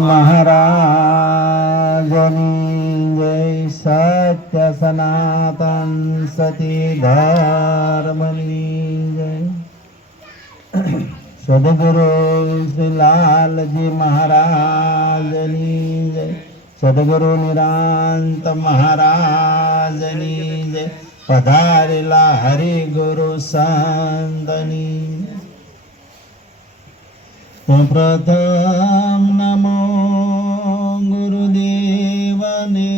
महाराजनी जय। सत्य सनातन सती धर्मनी जय। सदगुरु श्री लालजी महाराजनी जय। सदगुरु निरांत महाराजनी जय। पधारेला हरि गुरु संतनी प्रथम नमो गुरुदेवने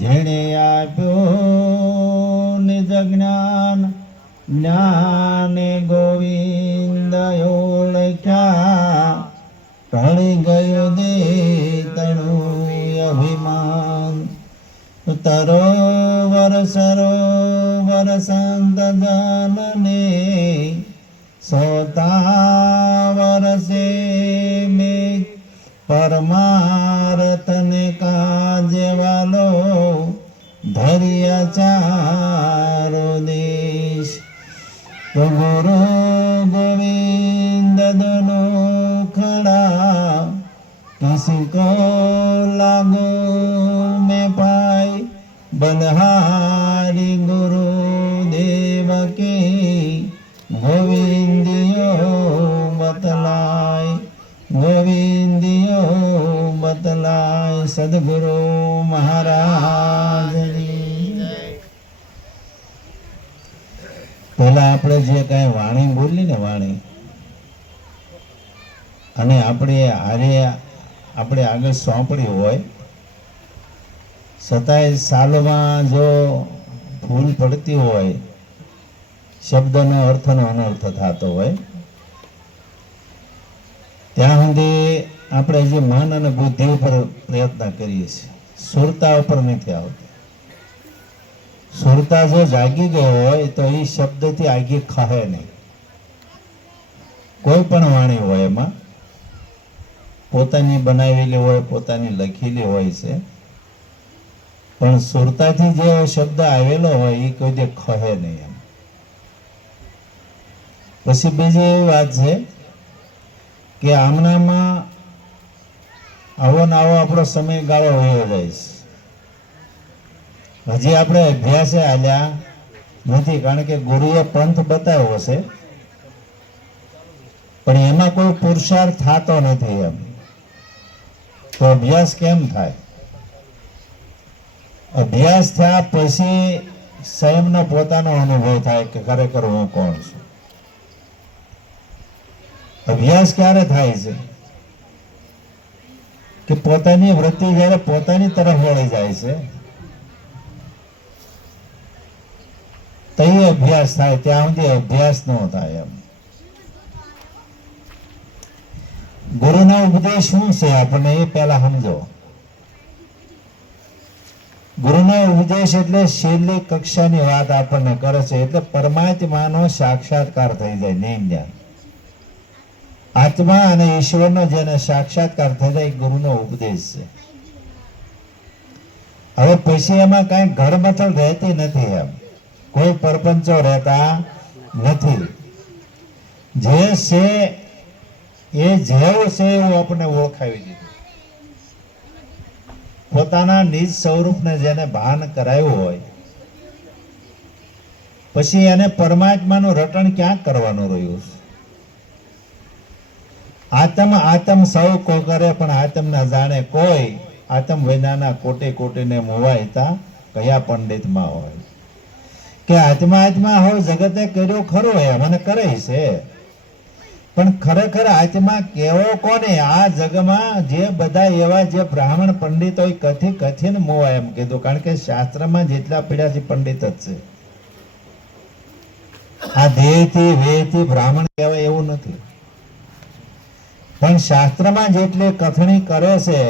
जेणे आप्यो निज ज्ञान ज्ञाने गोविंद ओळख्या टળી ગયો દે તણું અભિમાન તરોવર સરોવર સંત જનને सोता वर्षे में परमार्थ ने काजे वालो धरिया चारो देश। तो गुरु गोविंद दोनों खड़ा किसी को लागो में पाए बलहारी गुरु देव के गोविंदियो बतलाय गोविंदियो बतलाय सदगुरु महाराजनी। પેલા આપણે જે કાંઈ વાણી બોલી ને વાણી અને આપણે આગળ સોંપડી હોય છતાંય સાલમાં જો ભૂલ પડતી હોય શબ્દનો અર્થનો અનર્થ થતો હોય ત્યાં સુધી આપણે જે મન અને બુદ્ધિ ઉપર પ્રયત્ન કરીએ છીએ, સુરતા ઉપર નથી આવતી. સુરતા જો જાગી ગયો હોય તો એ શબ્દથી આગી ખહે નહીં. કોઈ પણ વાણી હોય એમાં પોતાની બનાવેલી હોય, પોતાની લખેલી હોય છે, પણ સુરતાથી જે શબ્દ આવેલો હોય એ કોઈ દે ખહે નહીં. પછી બીજી એવી વાત છે કે આમનામાં આવો ને આવો આપણો સમયગાળો વયો જાય છે. હજી આપણે અભ્યાસે હાલ્યા નથી, કારણ કે ગુરુએ પંથ બતાવ્યો છે પણ એમાં કોઈ પુરુષાર્થ થતો નથી. એમ તો અભ્યાસ કેમ થાય? અભ્યાસ થયા પછી સ્વયંનો પોતાનો અનુભવ થાય કે ખરેખર હું કોણ છું. અભ્યાસ ક્યારે થાય છે કે પોતાની વૃત્તિ જ્યારે પોતાની તરફ વળી જાય છે તો એ અભ્યાસ થાય. ત્યાં સુધી અભ્યાસ ન થાય. એમ ગુરુનો ઉપદેશ શું છે આપણને એ પહેલા સમજો. ગુરુનો ઉપદેશ એટલે છેલ્લી કક્ષાની વાત આપણને કરે છે, એટલે પરમાત્માનો સાક્ષાત્કાર થઈ જાય. જ્ઞાન આત્મા અને ઈશ્વરનો જેને સાક્ષાત્કાર થઈ જાય ગુરુનો ઉપદેશ છે. હવે પછી એમાં કાંઈ ઘડમથલ રહેતી નથી. એમ કોઈ પરપંચો રહેતા નથી. જે છે એ જેવું છે એવું આપણે ઓળખાવી દીધું. પોતાના નિજ સ્વરૂપને જેને ભાન કરાયું હોય પછી એને પરમાત્માનું રટણ ક્યાં કરવાનું રહ્યું છે? આતમ સૌ કો કરે પણ આતમ ના જાણે કોઈ. આતમ વિનાના કોટી કોટીને મોવાયતા કયા પંડિતમાં હોય. કે આત્મા હોય જગતે કર્યો ખરો એમ અને કરે છે, પણ ખરેખર આત્મા કેવો કોને? આ જગમાં જે બધા એવા જે બ્રાહ્મણ પંડિત હોય કથીને મોવાય એમ કીધું, કારણ કે શાસ્ત્રમાં જેટલા પીડ્યા છે પંડિત જ છે. આ દેહથી વેહથી બ્રાહ્મણ કહેવાય એવું નથી, પણ શાસ્ત્રમાં જેટલી કથણી કરે છે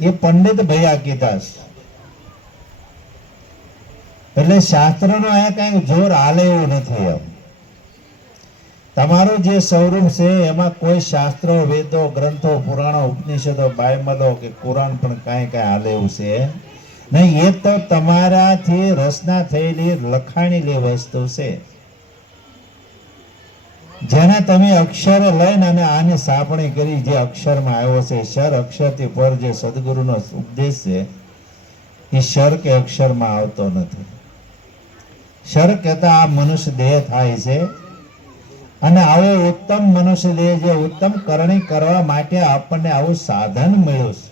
એ પંડિત ભૈયા કીધા છે. એટલે શાસ્ત્રનો અહીંયા કઈ જોર હાલે એવું નથી. એમ તમારું જે સ્વરૂપ છે એમાં કોઈ શાસ્ત્રો, વેદો, ગ્રંથો, પુરાણો, ઉપનિષદો, બાઇબલો કે કુરાન પણ કાંઈ હાલે એવું છે નહીં. એ તો તમારાથી રચના થયેલી લખાણેલી વસ્તુ છે. જેને તમે અક્ષર લઈને અને આની સાપણી કરી, જે અક્ષરમાં આવ્યો છે, શર અક્ષરથી પર જે સદગુરુનો ઉપદેશ છે એ શર કે અક્ષરમાં આવતો નથી. શર કહેતા આ મનુષ્ય દેહ થાય છે, અને આવો ઉત્તમ મનુષ્ય દેહ, જે ઉત્તમ કરણી કરવા માટે આપણને આવું સાધન મળ્યું છે.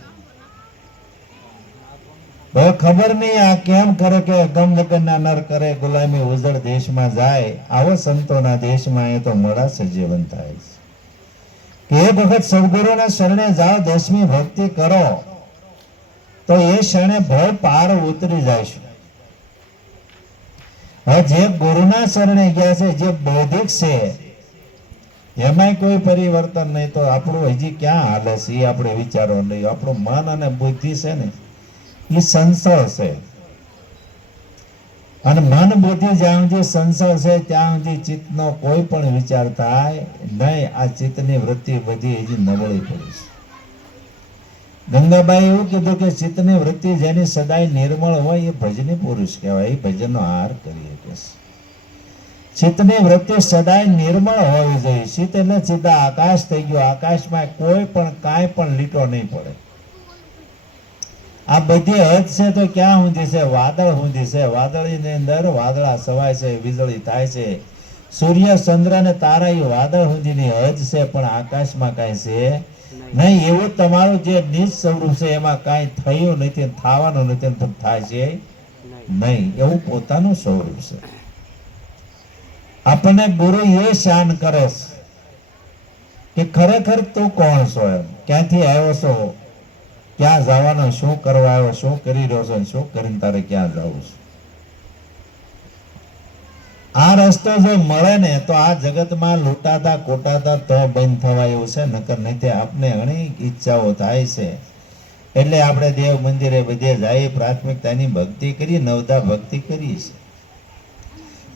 હવે ખબર નહીં આ કેમ કરે કે ગમ વગરના નર કરે, ગુલામી ઉજળ દેશમાં જાય. આવો સંતોના દેશમાં એ તો મળાશે જીવન થાય છે કે એક વખત સદગુરુના શરણે જાઓ, 10મી ભક્તિ કરો તો એ ક્ષણે ભવ પાર ઉતરી જાય છે. હવે જે ગુરુના શરણે ગયા છે, જે બૌદ્ધિક છે, એમાંય કોઈ પરિવર્તન નહીં, તો આપણું હજી ક્યાં હાલે છે એ આપણે વિચારો નહીં. આપણું મન અને બુદ્ધિ છે ને એ સંસળ છે, અને મન બુદ્ધિ જ્યાં સુધી સંસળ છે ત્યાં સુધી ચિત્તનો કોઈ પણ વિચાર થાય નહીં. આ ચિત્તની વૃત્તિ બધી હજી નબળી પડી છે. ગંગાબાઈ એવું કીધું કે ચિત્તની વૃત્તિ જેની સદાય નિર્મળ હોય એ ભજની પુરુષ કહેવાય, એ ભજનનો આહાર કરી શકે છે. ચિત્તની વૃત્તિ સદાય નિર્મળ હોવી જોઈએ. ચિત્ત એટલે સીધા આકાશ થઈ ગયો, આકાશમાં કોઈ પણ કાંઈ પણ લીટો નહીં પડે. આ બધી હદ છે તો ક્યાં ઊંધી છે? વાદળ ઊંધી છે. વાદળીની અંદર વાદળા સવાય છે, વીજળી થાય છે, સૂર્ય ચંદ્ર અને તારા એ વાદળ ઊંધીની હદ છે, પણ આકાશમાં કાંઈ છે નહીં. એવું તમારું જે નીચ સ્વરૂપ છે એમાં કાંઈ થયું નથી, થવાનું નથી, પણ થાય છે નહીં. એવું પોતાનું સ્વરૂપ છે. આપણને ગુરુ એ શાન કરે છે કે ખરેખર તું કોણ છો, એમ ક્યાંથી આવ્યો છો, ક્યાં જવાનો, શું કરવા આવ્યો, શું કરી રહ્યો છો, શું કરીને તારે ક્યાં જવું છે. આ રસ્તો જો મળે ને તો આ જગતમાં લૂંટાતા કોટાતા તો બંધ થવા એવું છે, નકર નથી. આપણે ઘણી ઈચ્છાઓ થાય છે એટલે આપણે દેવ મંદિરે બધે જઈ પ્રાથમિકતાની ભક્તિ કરી, નવદા ભક્તિ કરી છે,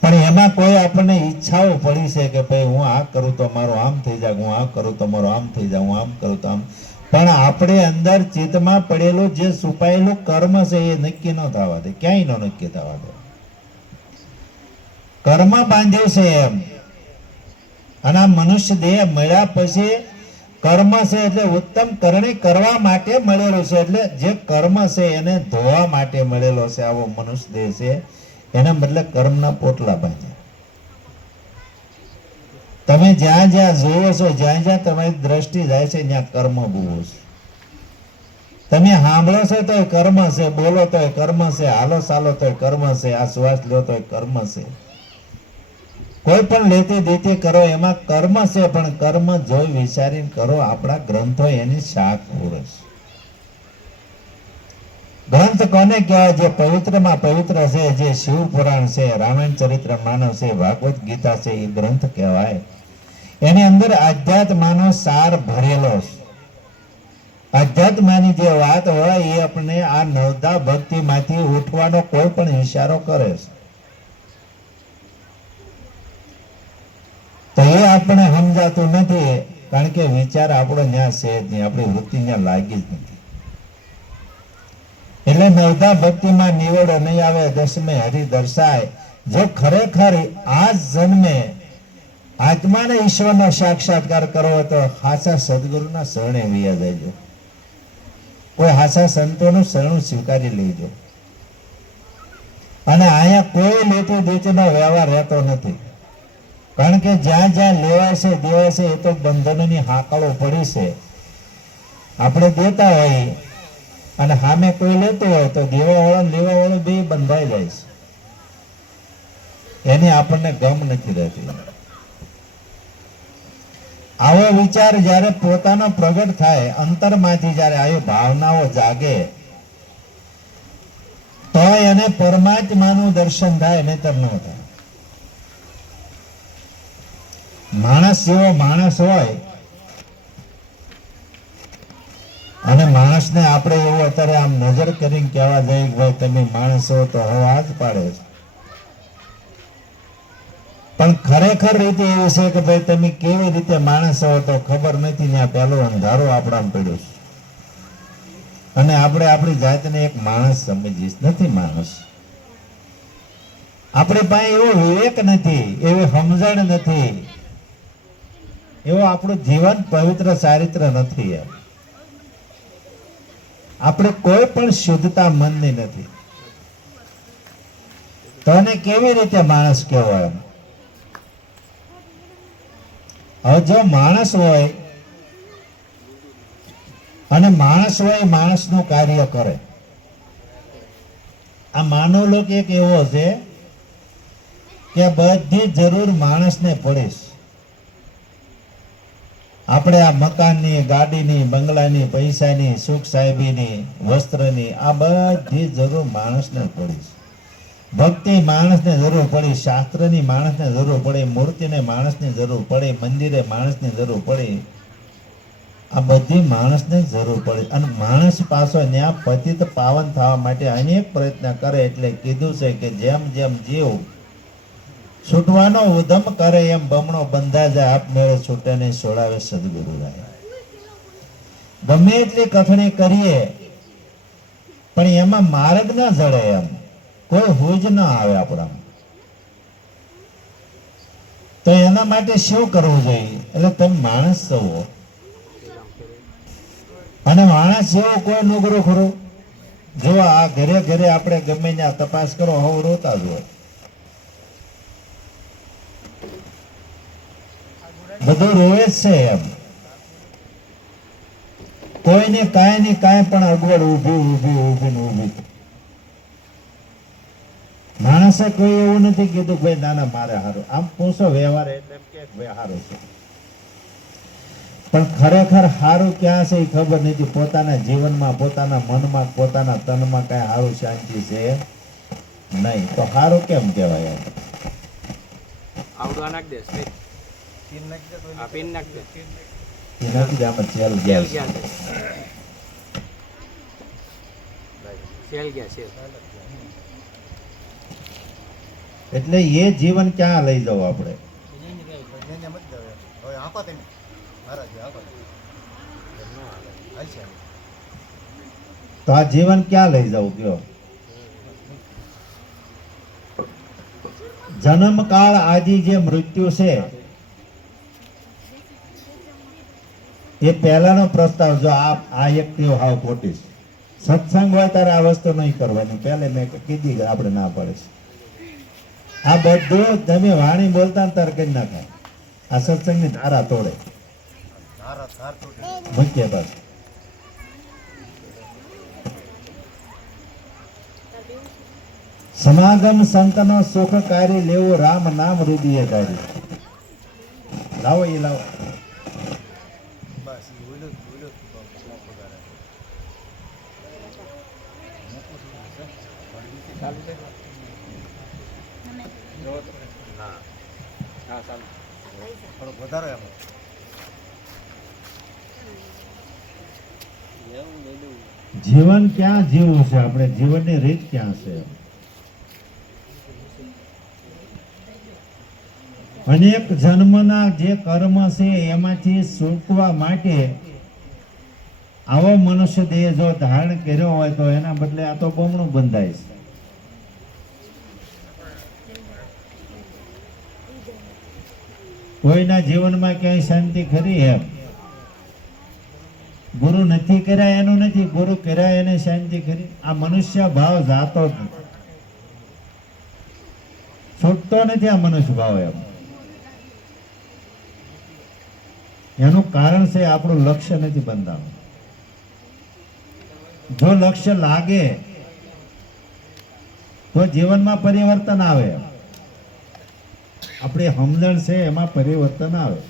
પણ એમાં કોઈ આપણને ઈચ્છાઓ પડી છે કે ભાઈ હું આ કરું તો મારું આમ થઈ જાય, હું આ કરું તો મારું આમ થઈ જાય, હું આમ કરું તો આમ. પણ આપણે અંદર ચિત્તમાં પડેલું જે છુપાયેલું કર્મ છે એ નક્કી ન થવા દે, ક્યાંય ન નક્કી થવા દે. કર્મ બાંધ્યું છે એમ, અને આ મનુષ્ય દેહ મળ્યા પછી કર્મ છે એટલે ઉત્તમ કરણી કરવા માટે મળેલો છે. એટલે જે કર્મ છે એને ધોવા માટે મળેલો છે આવો મનુષ્ય દેહ છે. એના બદલે કર્મના પોટલા બાંધ્યા. તમે જ્યાં જ્યાં જોવો છો, જ્યાં જ્યાં તમારી દ્રષ્ટિ જાય છે ત્યાં કર્મ બુવો છે. તમે સાંભળો છો તો કર્મ છે, બોલો તો કર્મ છે, હાલો ચાલો તો કર્મ છે, આ શ્વાસ લો તો કર્મ છે, કોઈ પણ લેતી દેતી કરો એમાં કર્મ છે. પણ કર્મ જોઈ વિચારીને કરો. આપણા ગ્રંથો એની શાખ પૂરે છે. ગ્રંથ કોને કહેવાય? જે પવિત્રમાં પવિત્ર છે, જે શિવ પુરાણ છે, રામાયણ ચરિત્ર માનવ છે, ભાગવત ગીતા છે, એ ગ્રંથ કહેવાય. એની અંદર આધ્યાત્મનો સાર ભરેલો છે. આધ્યાત્મની જે વાત હોય એ આપણે આ નવદા ભક્તિ માંથી ઉઠવાનો કોઈ પણ ઇશારો કરે છે. તો એ આપણે સમજાતું નથી, કારણ કે વિચાર આપણો ન્યા છે જ નહીં, આપણી વૃત્તિ ન્યા લાગી જ નથી. એટલે નવદા ભક્તિમાં નિવડો નહીં આવે, દસમે હરિ દર્શાય. જો ખરેખર આ જન્મે આત્માને ઈશ્વરનો સાક્ષાત્કાર કરવો તો હાચા સદગુરુના શરણે વિયા જજો. કોઈ હાચા સંતોનું શરણું સ્વીકારી લેજો. અને અહીંયા કોઈ લેતી દેતીનો વ્યવહાર રહેતો નથી, કારણ કે જ્યાં જ્યાં લેવાય છે દેવાય છે એ તો બંધનોની હાકળો પડી છે. આપણે દેતા હોય અને સામે કોઈ લેતું હોય તો દેવાવાળો લેવાવાળો બે બંધાઈ જાય છે. એની આપણને ગમ નથી રહેતી. આવો વિચાર જ્યારે પોતાનો પ્રગટ થાય, અંતરમાંથી જ્યારે આવી ભાવનાઓ જાગે તો એને પરમાત્માનું દર્શન થાય, નહીતર ન થાય. માણસ જેવો માણસ હોય અને માણસને આપણે એવું અત્યારે આમ નજર કરીને કહેવા જઈએ કે ભાઈ તમે માણસ હો તો હાથ પાડે છે, પણ ખરેખર રીતે એવી છે કે ભાઈ તમે કેવી રીતે માણસ હો તો ખબર નથી. ને આ પહેલો અંધારો આપણામાં પડ્યો છે અને આપણે આપણી જાતને એક માણસ સમજીશ નથી. માણસ આપણી પાસે એવો વિવેક નથી, એવી સમજણ નથી એવું આપણું જીવન પવિત્ર ચારિત્ર નથી એમ. આપણે કોઈ પણ શુદ્ધતા મનની નથી. તો એને કેવી રીતે માણસ કહેવાય એમ? હવે જો માણસ હોય અને માણસ હોય માણસનું કાર્ય કરે. આ માનવ લોક એક એવો છે કે બધી જરૂર માણસને પડીશ. આપણે આ મકાનની, ગાડીની, બંગલાની, પૈસાની, સુખ સાહેબીની, વસ્ત્રની, આ બધી જરૂર માણસને પડીશ. ભક્તિ માણસને જરૂર પડી, શાસ્ત્રની માણસને જરૂર પડી, મૂર્તિને માણસની જરૂર પડી, મંદિરે માણસની જરૂર પડી. આ બધી માણસને જરૂર પડી. અને માણસ પાછો ન્યા પતિત પાવન થવા માટે અનેક પ્રયત્ન કરે. એટલે કીધું છે કે જેમ જેમ જીવ છૂટવાનો ઉધમ કરે એમ બમણો બંધા જાય, આપમેળે છૂટે નહીં, છોડાવે સદગુરુ રાય. ગમે એટલી કથણી કરીએ પણ એમાં માર્ગ ન જડે એમ, કોઈ હુજ ન આવે આપણા. તો એના માટે શું કરવું જોઈએ? એટલે તમે માણસ છો અને માણસ જેવો કોઈ નુગરો ખરો? જો આ ઘરે ઘરે આપણે ગમે ત્યાં તપાસ કરો, હવે રોતા જ હોય. બધું રોવે જ છે એમ. કોઈને કાંઈ ની કાંઈ પણ અગવડ ઊભી. માણસે કોઈ એવું નથી કીધું ભાઈ નાના મારે હારું. આમ પૂછો વ્યવહાર એટલે એમ કે ભાઈ હારું છે, પણ ખરેખર હારું ક્યાં છે એ ખબર નથી. પોતાના જીવનમાં, પોતાના મનમાં, પોતાના તનમાં કઈ હારું શાંતિ છે નહીં. તો હારું કેમ કહેવાય? આવડું નાખ દે, આ પિન નાખ દે. એનાથી જ આમાં ચેલ ગયા છે. સેલ ગયા સેલ. એટલે એ જીવન ક્યાં લઈ જવું આપણે? તો આ જીવન ક્યાં લઈ જવું કયો? જન્મ કાળ આજી જે મૃત્યુ છે એ પહેલાનો પ્રસ્તાવ. જો આ એક ટેવ હાવ ખોટી છે. સત્સંગ હોય ત્યારે આ વસ્તુ નહીં કરવાની. પહેલે મેં કીધી આપણે ના પડે. આ બધું તમે વાણી બોલતા ને તાર કરી નાખાય. આ સત્સંગની ધારા તોડે. મુખ્ય બસ સમાગમ સંતનો સુખકારી લેવો, રામ નામ હૃદય કારી. લાવો એ લાવો. જીવન ક્યાં જીવવું છે આપણે? જીવનની રીત ક્યાં છે? અનેક જન્મના જે કર્મ છે એમાંથી છૂટવા માટે આવો મનુષ્ય દેહ જો ધારણ કર્યો હોય તો એના બદલે આ તો બમણું બંધાય છે. કોઈના જીવનમાં ક્યાંય શાંતિ ખરી એમ? ગુરુ નથી કર્યા એનું નથી, ગુરુ કર્યા એને શાંતિ ખરી? આ મનુષ્ય ભાવ જાતો જ નથી, છૂટતો નથી આ મનુષ્ય ભાવ એમ. એનું કારણ છે આપણું લક્ષ્ય નથી બંધાવું. જો લક્ષ્ય લાગે તો જીવનમાં પરિવર્તન આવે. આપણી સમજણ છે એમાં પરિવર્તન આવે.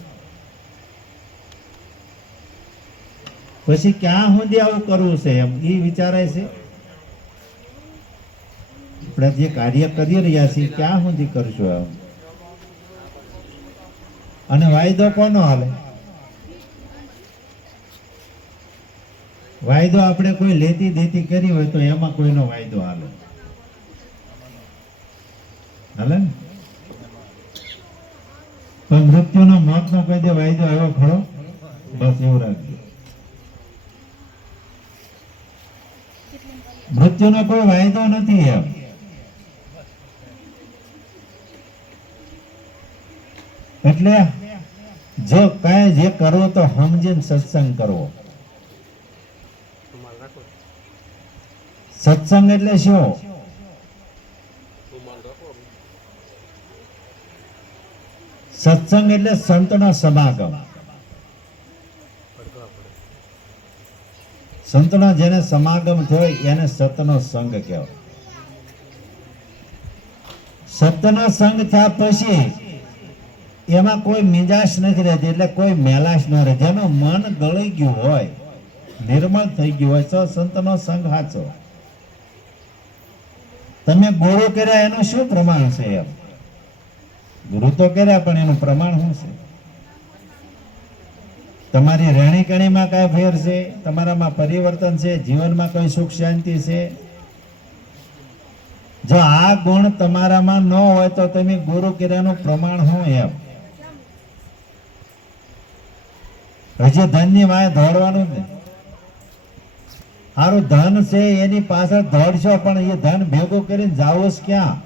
પછી ક્યાં સુધી આવું કરવું છે એમ એ વિચારાય છે. આપણે જે કાર્ય કરી રહ્યા છીએ ક્યાં સુધી કરશું એમ? અને વાયદો કોનો હાલે? વાયદો આપણે કોઈ લેતી દેતી કરી હોય તો એમાં કોઈનો વાયદો હાલે ને? પણ મૃત્યુનો મોતનો કોઈ દે વાયદો આવ્યો ખરો? બસ એવું રાખજો. મૃત્યુનો કોઈ વાયદો નથી એમ. એટલે જો કાંઈ જે કરવો તો સમજીને સત્સંગ કરવો. રૂમાલ રાખો. સત્સંગ એટલે શું? રૂમાલ રાખો. સત્સંગ એટલે સંતનો સમાગમ. પડઘા પડે. સંતનો જેને સમાગમ થયો એને સતનો સંગ કહેવાય. સતનો સંગ થયા પછી એમાં કોઈ મિજાશ નથી રહેતી, એટલે કોઈ મેલાશ ન રહે. જેનું મન ગળી ગયું હોય, નિર્મળ થઈ ગયું હોય, તો સંતનો સંગ સાચો. તમે ગુરુ કર્યા એનું શું પ્રમાણ છે? એમ ગુરુ તો કર્યા પણ એનું પ્રમાણ શું છે? તમારી રહેણી કણીમાં કઈ ફેર છે? તમારામાં પરિવર્તન છે? જીવનમાં કોઈ સુખ શાંતિ છે? જો આ ગુણ તમારામાં ન હોય તો તમે ગુરુ કર્યાનું પ્રમાણ શું? એમ હજી ધનની વાય દોડવાનું જ ને. સારું ધન છે એની પાછળ દોડશો, પણ એ ધન ભેગું કરીને જાવો જ ક્યાં?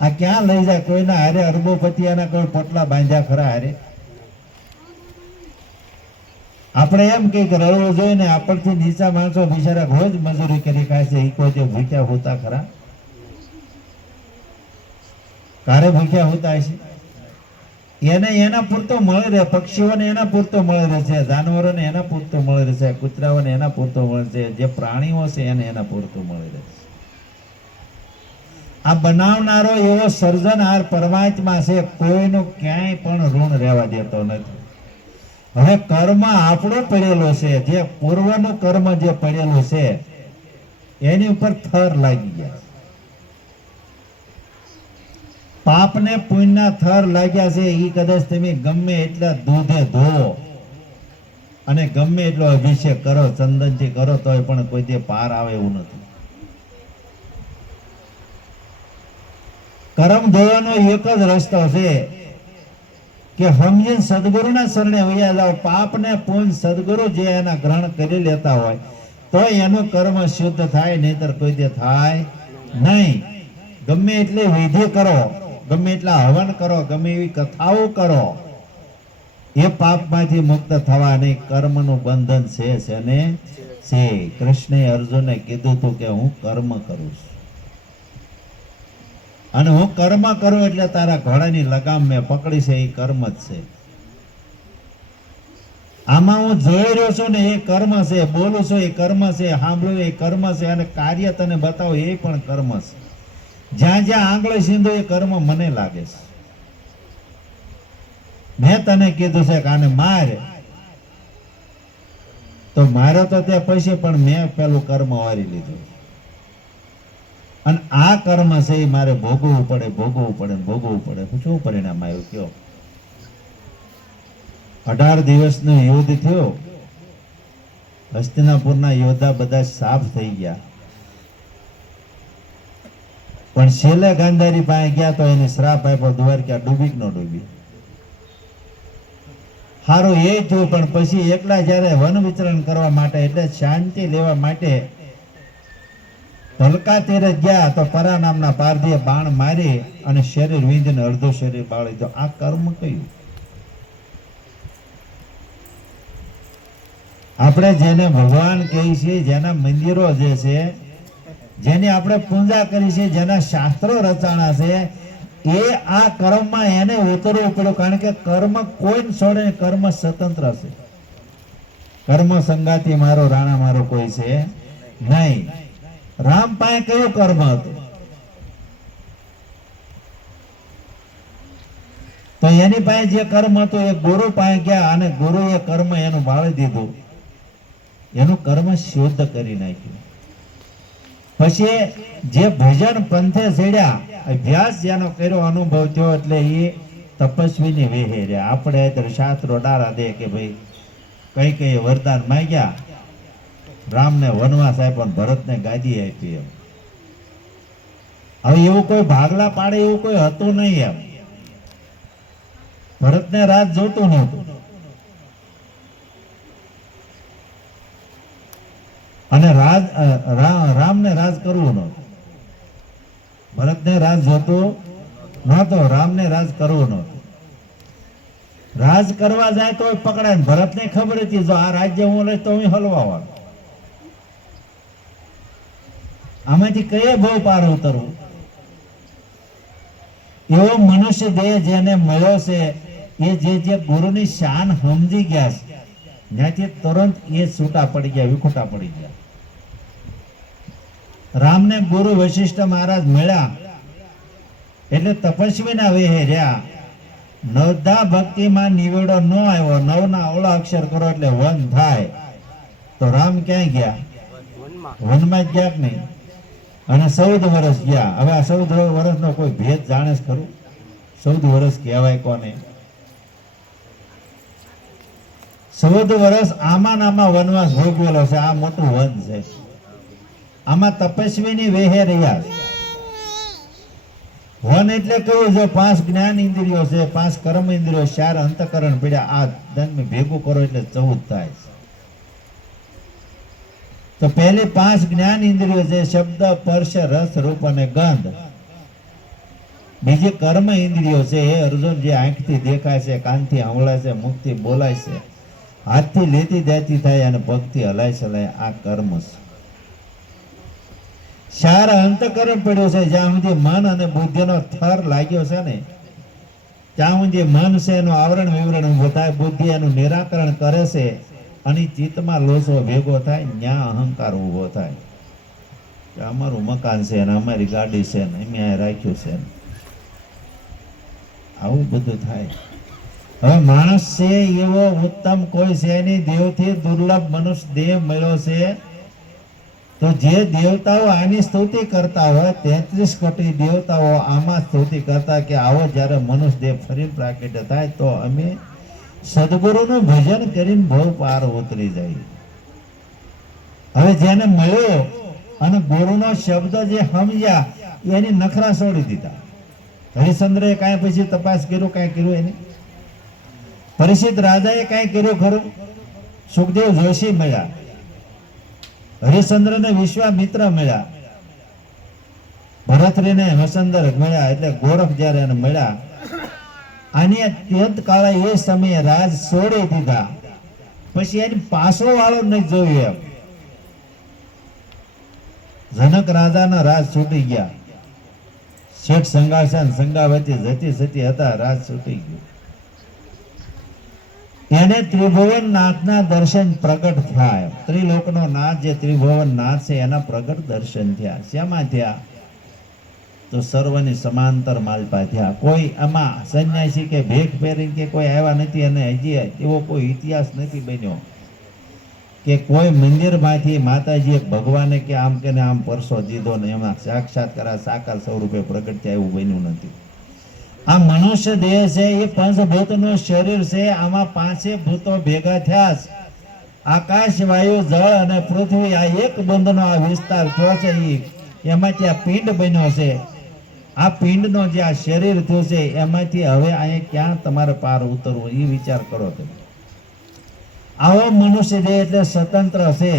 આ ક્યાં લઈ જાય? કોઈના હારે અરબોપતિયાના કોઈ પોટલા બાંધ્યા ખરા હારે? આપણે એમ કે રળવું જોઈને આપણથી નીચા માણસો બિચારા રોજ મજૂરી કરી ખાય છે, એ કોઈ ભૂખ્યા હોતા ખરા? કારે ભૂખ્યા હોતા હશે? એને એના પૂરતો મળી રહે, પક્ષીઓને એના પૂરતો મળી રહે છે, જાનવરોને એના પૂરતો મળી રહે છે, કૂતરાઓને એના પૂરતો મળે છે, જે પ્રાણીઓ છે એને એના પૂરતો મળી રહે છે. આ બનાવનારો એવો સર્જનહાર પરમાત્મા છે, કોઈનું ક્યાંય પણ ઋણ રહેવા દેતો નથી. હવે કર્મ આપણો પડેલો છે, જે પૂર્વનું કર્મ જે પડેલું છે એની ઉપર થર લાગી ગયા. પાપને પુણ્યના થર લાગ્યા છે. એ કદાચ તમે ગમે એટલા દૂધે ધોવો અને ગમે એટલો અભિષેક કરો, ચંદનથી કરો, તોય પણ કોઈ તે પાર આવે એવું નથી. કર્મ ધોવાનો એક જ રસ્તો છે કે સમજીને સદગુરુના શરણે વયા જાઓ. પાપ ને પુણ્ય સદગુરુ જે એના ગ્રહણ કરી લેતા હોય તો એનું કર્મ શુદ્ધ થાય, નહીતર કોઈ તે થાય નહીં. ગમે એટલી વિધિ કરો, ગમે એટલા હવન કરો, ગમે એવી કથાઓ કરો, એ પાપમાંથી મુક્ત થવા નહીં. કર્મનું બંધન છે ને છે. કૃષ્ણે અર્જુનને કીધું હતું કે હું કર્મ કરું છું, અને હું કર્મ કરું એટલે તારા ઘોડાની લગામ મેં પકડી છે, એ કર્મ જ છે. આમાં હું જોઈ રહ્યો છું ને, એ કર્મ છે. બોલું છું એ કર્મ છે, સાંભળ્યું એ કર્મ છે, અને કાર્ય તને બતાવો એ પણ કર્મ છે. જ્યાં જ્યાં આંગળી સીંધો એ કર્મ મને લાગે છે. મેં તને કીધું છે કે આને માર, તો મારો તો ત્યાં પૈસે, પણ મેં પેલું કર્મ વારી લીધું, અને આ કર્મ છે એ મારે ભોગવવું પડે, ભોગવવું પડે, ભોગવવું પડે. શું પરિણામ આવ્યું કયો? 18 દિવસનું યુદ્ધ થયું. હસ્તિનાપુરના યોદ્ધા બધા સાફ થઈ ગયા, પણ છેલ્લે ગાંધારી પાસે ગયા તો એને શ્રાપ આપ્યો, દ્વારકા ડૂબી કે ન ડૂબી. સારું એ થયું, પણ પછી એકલા જયારે વન વિચરણ કરવા માટે, એટલે શાંતિ લેવા માટે ધલકા તીરે ગયા, તો પરા નામના પારધીએ બાણ મારી અને શરીર વીંધીને અડધું શરીર બાળી દો. આ કર્મ કયું? આપણે જેને ભગવાન કહીએ છીએ, જેના મંદિરો જે છે, જેની આપણે પૂજા કરી છે, જેના શાસ્ત્રો રચાણા છે, એ આ કર્મમાં એને ઉતરવું પડ્યું. કારણ કે કર્મ કોઈ છોડે, કર્મ સ્વતંત્ર છે. કર્મ સંગાતી મારો રાણા મારો કોઈ છે નહીં. રામ પાસે કયું કર્મ હતું? તો એની પાસે જે કર્મ હતું એ ગુરુ પાસે ગયા, અને ગુરુએ કર્મ એનું બાળી દીધું, એનું કર્મ શુદ્ધ કરી નાખ્યું. પછી જે ભજન પંથે ચડ્યા, અભ્યાસ જેનો કર્યો, અનુભવ થયો, એટલે એ તપસ્વીની વેહે રહ્યા. આપણે અત્યારે શાસ્ત્રો ડારા દે કે ભાઈ કઈ કઈ વરદાન માંગ્યા, રામને વનવાસ આપ્યો, ભરતને ગાદી આપી. એમ હવે એવું કોઈ ભાગલા પાડે એવું કોઈ હતું નહીં. એમ ભરતને રાજ જોતું નહોતું, અને રામને રાજ કરવું નહોતું. ભરતને રાજ જોતું નહોતો, રામને રાજ કરવું નહોતું. રાજ કરવા જાય તો પકડાય. ભરતને ખબર હતી જો આ રાજ્ય હું લઈશ તો હું હલવાવાળો. આમાંથી કયે બહુ પાર ઉતરવું. એવો મનુષ્ય દેહ જેને મળ્યો છે એ જે ગુરુની શાન સમજી ગયા છે ત્યાંથી તુરંત એ છૂટા પડી ગયા, વિખૂટા પડી ગયા. રામને ગુરુ વશિષ્ઠ મહારાજ મળ્યા એટલે તપસ્વીના વેહે રહ્યા. નવધા ભક્તિમાં નિવેડો ન આવ્યો, નવના ઓલા અક્ષર કરો એટલે વન થાય. તો રામ ક્યાં ગયા? વનમાં વનમાં જ ગયા કે નહીં? અને 14 વર્ષ ગયા. હવે આ 14 વર્ષનો કોઈ ભેદ જાણે છે ખરું? 14 વર્ષ કહેવાય કોને? 14 વર્ષ આમાં આમાં વનવાસ ભોગવેલો છે. આ મોટું વન છે. આમાં તપસ્વીની વેહે રહ્યા છે. વન એટલે કયું? જો 5 જ્ઞાન ઇન્દ્રિયો છે, 5 કર્મ ઇન્દ્રિયો, 4 અંતકરણ પડ્યા. આ ધન ભેગું કરો એટલે 14 થાય છે. તો પહેલી 5 જ્ઞાન ઇન્દ્રિયો છે, શબ્દ, સ્પર્શ, રસ, રૂપ અને ગંધ. બીજી કર્મ ઇન્દ્રિયો છે, હે અર્જુન, જે આંખથી દેખાય છે, કાનથી સાંભળાય છે, મુખથી બોલાય છે, હાથથી લેતી દેતી થાય અને પગથી હલાય ચલાય. આ કર્મ છે. 4 અંતકરણ પડ્યો છે. જ્યાં સુધી મન અને બુદ્ધિનો થર લાગ્યો છે ને ત્યાં સુધી મન છે એનું આવરણ વિવરણ ઉભું થાય, બુદ્ધિ એનું નિરાકરણ કરે છે અને ચિત્તમાં લોસો ભેગો થાય, ત્યાં અહંકાર ઉભો થાય કે અમારું મકાન છે ને અમારી ગાડી છે ને અમે આ રાખ્યું છે ને. આવું બધું થાય. હવે માણસ છે એવો ઉત્તમ કોઈ છે નહીં. દેવથી દુર્લભ મનુષ્ય દેહ મળ્યો છે. તો જે દેવતાઓ આની સ્તુતિ કરતા હોય, 33 કોટી દેવતાઓ આમાં સ્તુતિ કરતા કે આવો જ્યારે મનુષ્ય દેહ ફરી પ્રાકટ્ય થાય તો અમે સદગુરુનું ભજન કરીને બહુ પાર ઉતરી જાય. હવે જેને મળ્યો અને ગુરુનો શબ્દ જે સમજ્યા એની નખરા છોડી દીધા. હરિશ્ચંદ્રએ કાંઈ પછી તપાસ કર્યું? કાંઈ કર્યું એને? પરીક્ષિત રાજાએ કાંઈ કર્યું ખરું? સુખદેવ જોશી મળ્યા, હરિશ્ચંદ્રને વિશ્વામિત્ર મળ્યા, ભરતરીને હસંદર મળ્યા. એટલે ગોરખ જ્યારે એને મળ્યા આને તેત કાળે એ સમયે રાજ છોડી દીધા. પછી એની પાછો વાળો નહીં જોયું. એમ જનક રાજાના રાજ છૂટી ગયા. શેઠ સંગાસન સંગાવતી જતી સતી હતા, રાજ છૂટી ગયું. એને ત્રિભુવન નાથના દર્શન પ્રગટ થયા. ત્રિલોકનો નાથ જે ત્રિભુવન નાથ છે એના પ્રગટ દર્શન થયા. શેમાં થયા? તો સર્વની સમાંતર માલપા થયા. કોઈ આમાં સંન્યાસી કે ભેખ પહેરી કે કોઈ આવ્યા નથી અને હજી એવો કોઈ ઇતિહાસ નથી બન્યો કે કોઈ મંદિરમાંથી માતાજીએ ભગવાને કે આમ કે આમ પરસો દીધો ને એમાં સાક્ષાત્કાર સાકાર સ્વરૂપે પ્રગટ થયા એવું બન્યું નથી. આ મનુષ્ય દેહ છે એ પંચભૂતનું શરીર છે. આમાં 5 ભૂતો ભેગા થયા છે. આકાશ, વાયુ, જળ અને પૃથ્વી, આ એક બંધનો આ વિસ્તાર થયો છે. એમાંથી આ પિંડ બન્યો છે. આ પિંડનો જે આ શરીર થયું છે એમાંથી હવે અહીંયા ક્યાં તમારે પાર ઉતરવું એ વિચાર કરો તમે. આવો મનુષ્ય દેહ એટલે સ્વતંત્ર છે.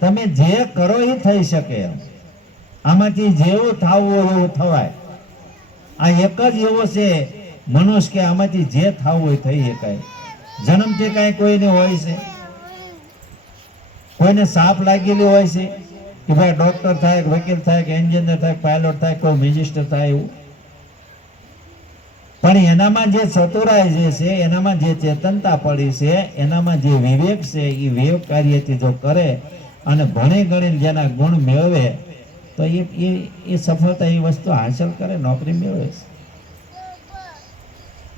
તમે જે કરો એ થઈ શકે એમ. આમાંથી જેવું થવું એવું થવાય. આ એક જ એવો છે મનુષ્ય કે આમાંથી જે થવું હોય થઈ શકાય. જન્મથી કાંઈ કોઈને હોય છે, કોઈને સાપ લાગેલી હોય છે કે ભાઈ ડોક્ટર થાય, વકીલ થાય, કે એન્જિનિયર થાય, પાયલોટ થાય, કોઈ મેજિસ્ટર થાય એવું. પણ એનામાં જે ચતુરાઈ જે છે, એનામાં જે ચેતનતા પડી છે, એનામાં જે વિવેક છે એ વિવેક કાર્યથી જો કરે અને ભણી ગણી જેના ગુણ મેળવે તો એ સફળતા એ વસ્તુ હાંસલ કરે, નોકરી મેળવે છે.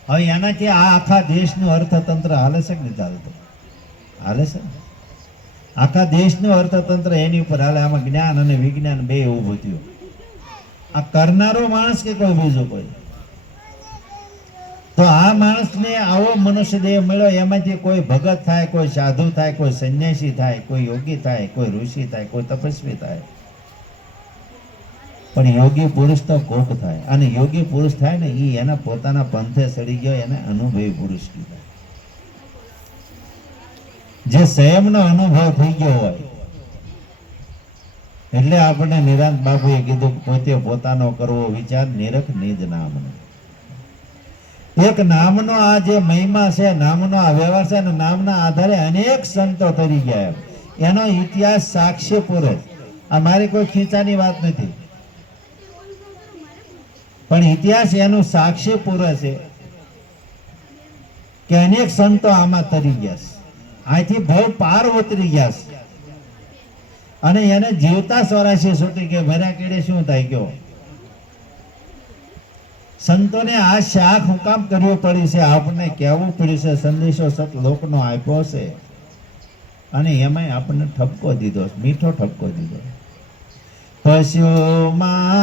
હવે એનાથી આ આખા દેશનું અર્થતંત્ર હાલે છે કે નહીં ચાલતું? હાલે છે. આખા દેશનું અર્થતંત્ર એની ઉપર હાલે. આમાં જ્ઞાન અને વિજ્ઞાન બે ઊભું થયું. આ કરનારો માણસ કે કોઈ બીજો કોઈ? તો આ માણસને આવો મનુષ્ય દેહ મળ્યો. એમાંથી કોઈ ભગત થાય, કોઈ સાધુ થાય, કોઈ સંન્યાસી થાય, કોઈ યોગી થાય, કોઈ ઋષિ થાય, કોઈ તપસ્વી થાય. પણ યોગી પુરુષ તો કોક થાય. અને યોગી પુરુષ થાય ને એ એના પોતાના પંથે સડી ગયો, એને અનુભવી પુરુષ કહેવાય. જે સંયમનો અનુભવ થઈ ગયો હોય. એટલે આપણે નિરાંત બાપુએ કીધું પોતે પોતાનો કરવો વિચાર નિરખ નિજ નામનો. એક નામનો આ જે મહિમા છે, નામનો આ વ્યવહાર છે, અને નામના આધારે અનેક સંતો તરી ગયા એમ. એનો ઇતિહાસ સાક્ષી પૂરે. આ મારી કોઈ ખીચાની વાત નથી, પણ ઇતિહાસ એનું સાક્ષી પૂરે છે કે અનેક સંતો આમાં તરી ગયા છે, અહીંથી બહુ પાર ઉતરી ગયા છે, અને એને જીવતા 84 સુધી કે ભર્યા કેડે શું થાય ગયો. સંતોને આ શાખ હુકામ કરવું પડી છે, આપણને કહેવું પડ્યું છે, સંદેશો સત લોકનો આપ્યો છે, અને એમાંય આપણને ઠપકો દીધો, મીઠો ઠપકો દીધો. પશુમાંથી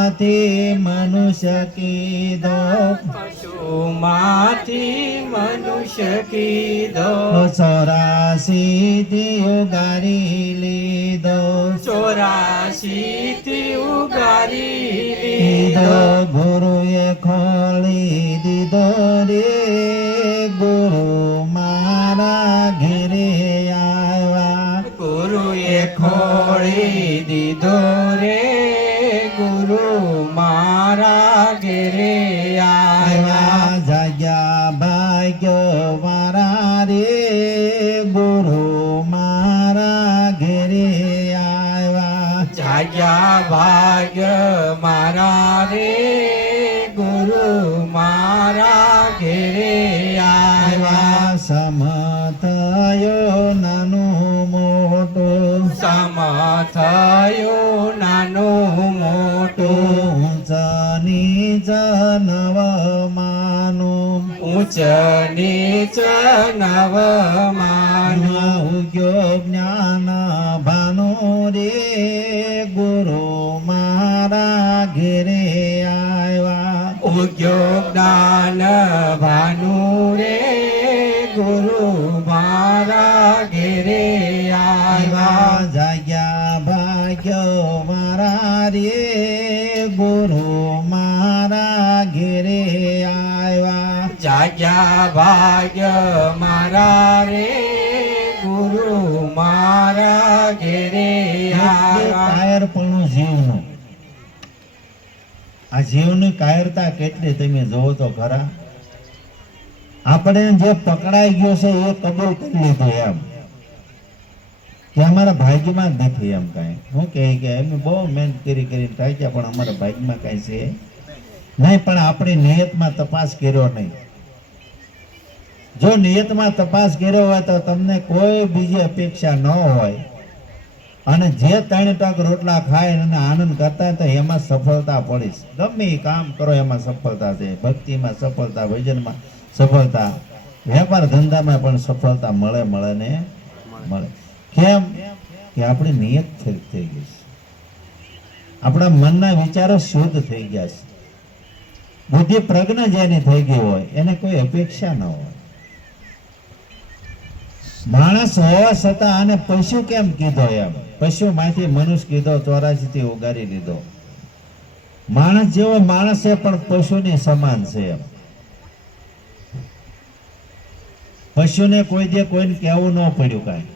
મનુષ્ય કીધો, પશુમાંથી મનુષ્ય કીધો, 84 થી ઉગારી લીધો, 84 થી ઉગારી લીધો. લીધો. ગુરુએ ખોલી દીધો રે, ગુરુ મારા ઘેરે આવ્યા. ગુરુએ ખોળી દીધો રે, ગુરુ મારા ઘેરે આવ્યા. આવ્યા જાગ્યા ભાગ્ય મારા રે, ગુરુ મારા ઘેરે આવ્યા. જાગ્યા ભાગ્ય મારા રે, ગુરુ મારા ઘેરે આવ્યા. આવ્યા સમથયો નાનું મોટું, સમ થયો નાનું મોટું, ઊંચ નીચ નવ માનું. ઊંચ નીચ નવ માનું. ઉગ્યો જ્ઞાન ભાનો રે, ગુરુ મારા ઘેરે આવ્યા. ઉગ્યો જ્ઞાન ભાનુ રે, ગુરુ મારા ઘેરે આવ્યા. જાગ્યા ભાગ્ય મારા રે, ગુરુ મારા ઘેરે આવ્યા. જાગ્યા ભાગ્ય મારા રે, ગુરુ મારા ઘેરે આવ્યા. કાયરપણું જીવનું, આ જીવની કાયરતા કેટલી તમે જોવો તો ખરા. આપણે જે પકડાઈ ગયો છે એ કબૂલ કરી લીધું એમ કે અમારા ભાગ્યમાં જ નથી એમ કાંઈ. હું કહે કે અમે બહુ મહેનત કરી થાક્યા, પણ અમારા ભાગ્યમાં કાંઈ છે નહીં. પણ આપણી નિયતમાં તપાસ કર્યો નહીં. જો નિયતમાં તપાસ કર્યો હોય તો તમને કોઈ બીજી અપેક્ષા ન હોય, અને જે 3 ટક રોટલા ખાય અને આનંદ કરતા હોય તો એમાં સફળતા પડીશ. ગમે એ કામ કરો એમાં સફળતા છે, ભક્તિમાં સફળતા, ભજનમાં સફળતા, વેપાર ધંધામાં પણ સફળતા મળે ને મળે. કેમ કે આપણી નિયત થઈ ગઈ છે, આપણા મનના વિચારો શુદ્ધ થઈ ગયા છે. બુદ્ધિ પ્રજ્ઞ જેની થઈ ગઈ હોય એને કોઈ અપેક્ષા ન હોય. માણસ હોવા છતાં આને પશુ કેમ કીધો એમ? પશુ માંથી મનુષ્ય કીધો, 84 થી ઉગારી લીધો. માણસ જેવો માણસ છે પણ પશુની સમાન છે એમ. પશુને કોઈ દે કોઈને કહેવું ન પડ્યું કાંઈ.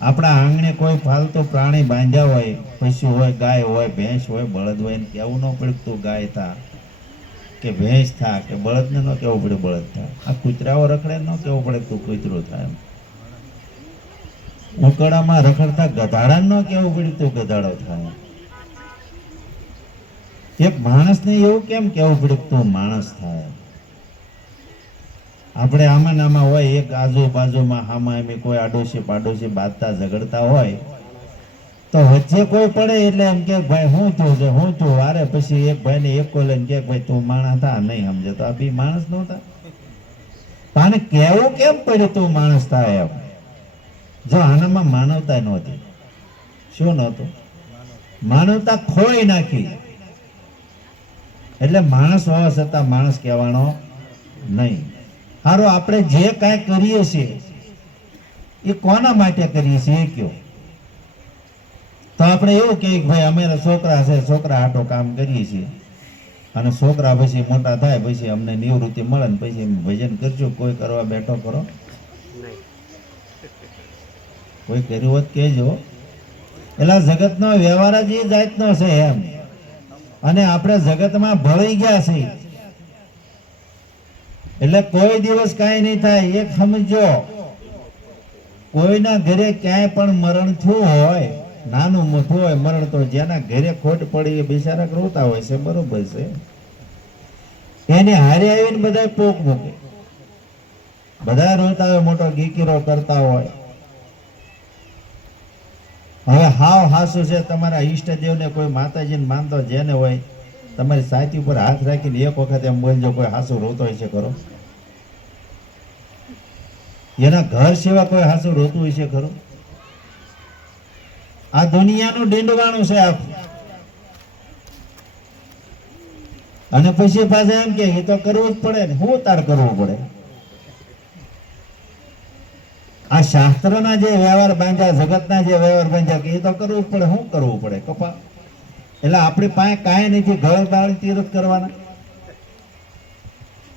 આપણા આંગણે કોઈ ફાલતુ પ્રાણી બાંધ્યા હોય, પશુ હોય, ગાય હોય, ભેંસ હોય, બળદ હોય, એને કહેવું ન પડ્યું તું ગાય થા કે ભેંસ થા, કે બળદને ન કહેવું પડે બળદ થા. આ કૂતરાઓ રખડે ન કહેવું પડે તું કૂતરું થાય એમ. ઉકળામાં રખડતા ગધાડા ન કહેવું પડ્યું તું ગધાડો થાય. એક માણસને એવું કેમ કહેવું પડ્યું તું માણસ થાય? આપણે આમાં ને આમાં હોય, એક આજુબાજુમાં આમાં એમ કોઈ આડોશી બાંધતા ઝઘડતા હોય તો વચ્ચે કોઈ પડે એટલે એમ કે ભાઈ હું તું વારે પછી એક ભાઈ ને એક લઈને કે ભાઈ તું માણસ થા, નહીં સમજે તો આ બી માણસ નહોતા. આને કેવું કેમ પડ્યું તું માણસ થાય એમ? જો આનામાં માનવતા નહોતી. શું નહોતું? માનવતા ખોઈ નાખી. એટલે માણસ હોવા છતાં માણસ કહેવાનો નહીં. હારો આપણે જે કાંઈ કરીએ છીએ એ કોના માટે કરીએ છીએ એ કયો? તો આપણે એવું કહીએ કે ભાઈ અમારા છોકરા છે, છોકરા હાટો કામ કરીએ છીએ, અને છોકરા પછી મોટા થાય પછી અમને નિવૃત્તિ મળે ને પછી ભજન કરજો. કોઈ કરવા બેઠો કરો? કોઈ કર્યું હોત કહેજો. એટલે જગતનો વ્યવહાર જ એ જાતનો છે એમ. અને આપણે જગતમાં ભળી ગયા છીએ. એટલે કોઈ દિવસ કાંઈ નહીં થાય. એક સમજો, કોઈના ઘરે ક્યાંય પણ મરણ થયું હોય, નાનું મોટું હોય મરણ, તો જેના ઘરે ખોટ પડી એ બિચારા રોતા હોય છે, બરોબર છે. એને હારે આવીને બધા પોક મૂકે, બધા રોતા હોય, મોટો ગીકીરો કરતા હોય. હવે હાવ હાસુ છે, તમારા ઈષ્ટદેવને કોઈ માતાજીને માનતો જેને હોય, તમારી છાતી ઉપર હાથ રાખીને એક વખત એમ બોલજો, કોઈ હાસુ રોતો હોય છે ખરો? એના ઘર સિવાય કોઈ હાસુ રોતું હોય છે ખરું? આ દુનિયાનું ડીંડવાણું છે આખું. અને પછી પાછા એમ કે એ તો કરવું જ પડે ને, હું તાર કરવું પડે? આ શાસ્ત્રના જે વ્યવહાર બાંધ્યા, જગતના જે વ્યવહાર બાંધ્યા, કે એ તો કરવું જ પડે, શું કરવું પડે કપા? એટલે આપણી પાસે કાંઈ નથી, ઘર બાળ તીરથ કરવાના.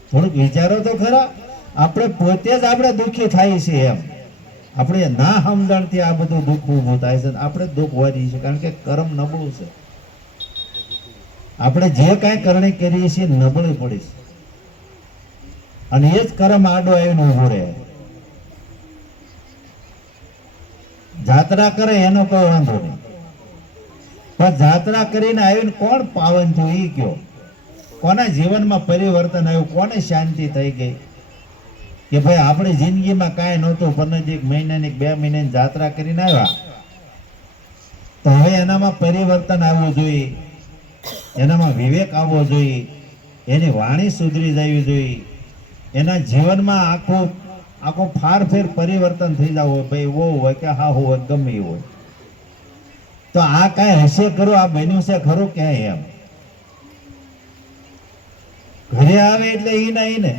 થોડુંક વિચારો તો ખરા. આપણે પોતે જ આપણે દુઃખી થાય છે એમ. આપણે ના સમજણથી આ બધું દુઃખ ઊભું થાય છે, આપણે દુઃખ વાળી છે, કારણ કે કર્મ નબળું છે. આપણે જે કાંઈ કરણી કરીએ છીએ નબળી પડી છે, અને એ જ કર્મ આડો આવીને ઊભો રહે. જાત્રા કરે એનો કોઈ વાંધો નહીં, પણ જાત્રા કરીને આવીને કોણ પાવન થયું એ કયો? કોના જીવનમાં પરિવર્તન આવ્યું? કોને શાંતિ થઈ ગઈ? કે ભાઈ આપણી જિંદગીમાં કાંઈ નહોતું, પણ એક મહિનાની 2 મહિનાની જાત્રા કરીને આવ્યા, તો હવે એનામાં પરિવર્તન આવવું જોઈએ, એનામાં વિવેક આવવો જોઈએ, એની વાણી સુધરી જવી જોઈએ, એના જીવનમાં આખો ફારફેર પરિવર્તન થઈ જવું હોય. ભાઈ વહુ હોય કે હા હોય, ગમે એ હોય, તો આ કાંઈ હશે ખરું? આ બન્યું છે ખરું ક્યાંય? એમ ઘરે આવે એટલે ઈ ને,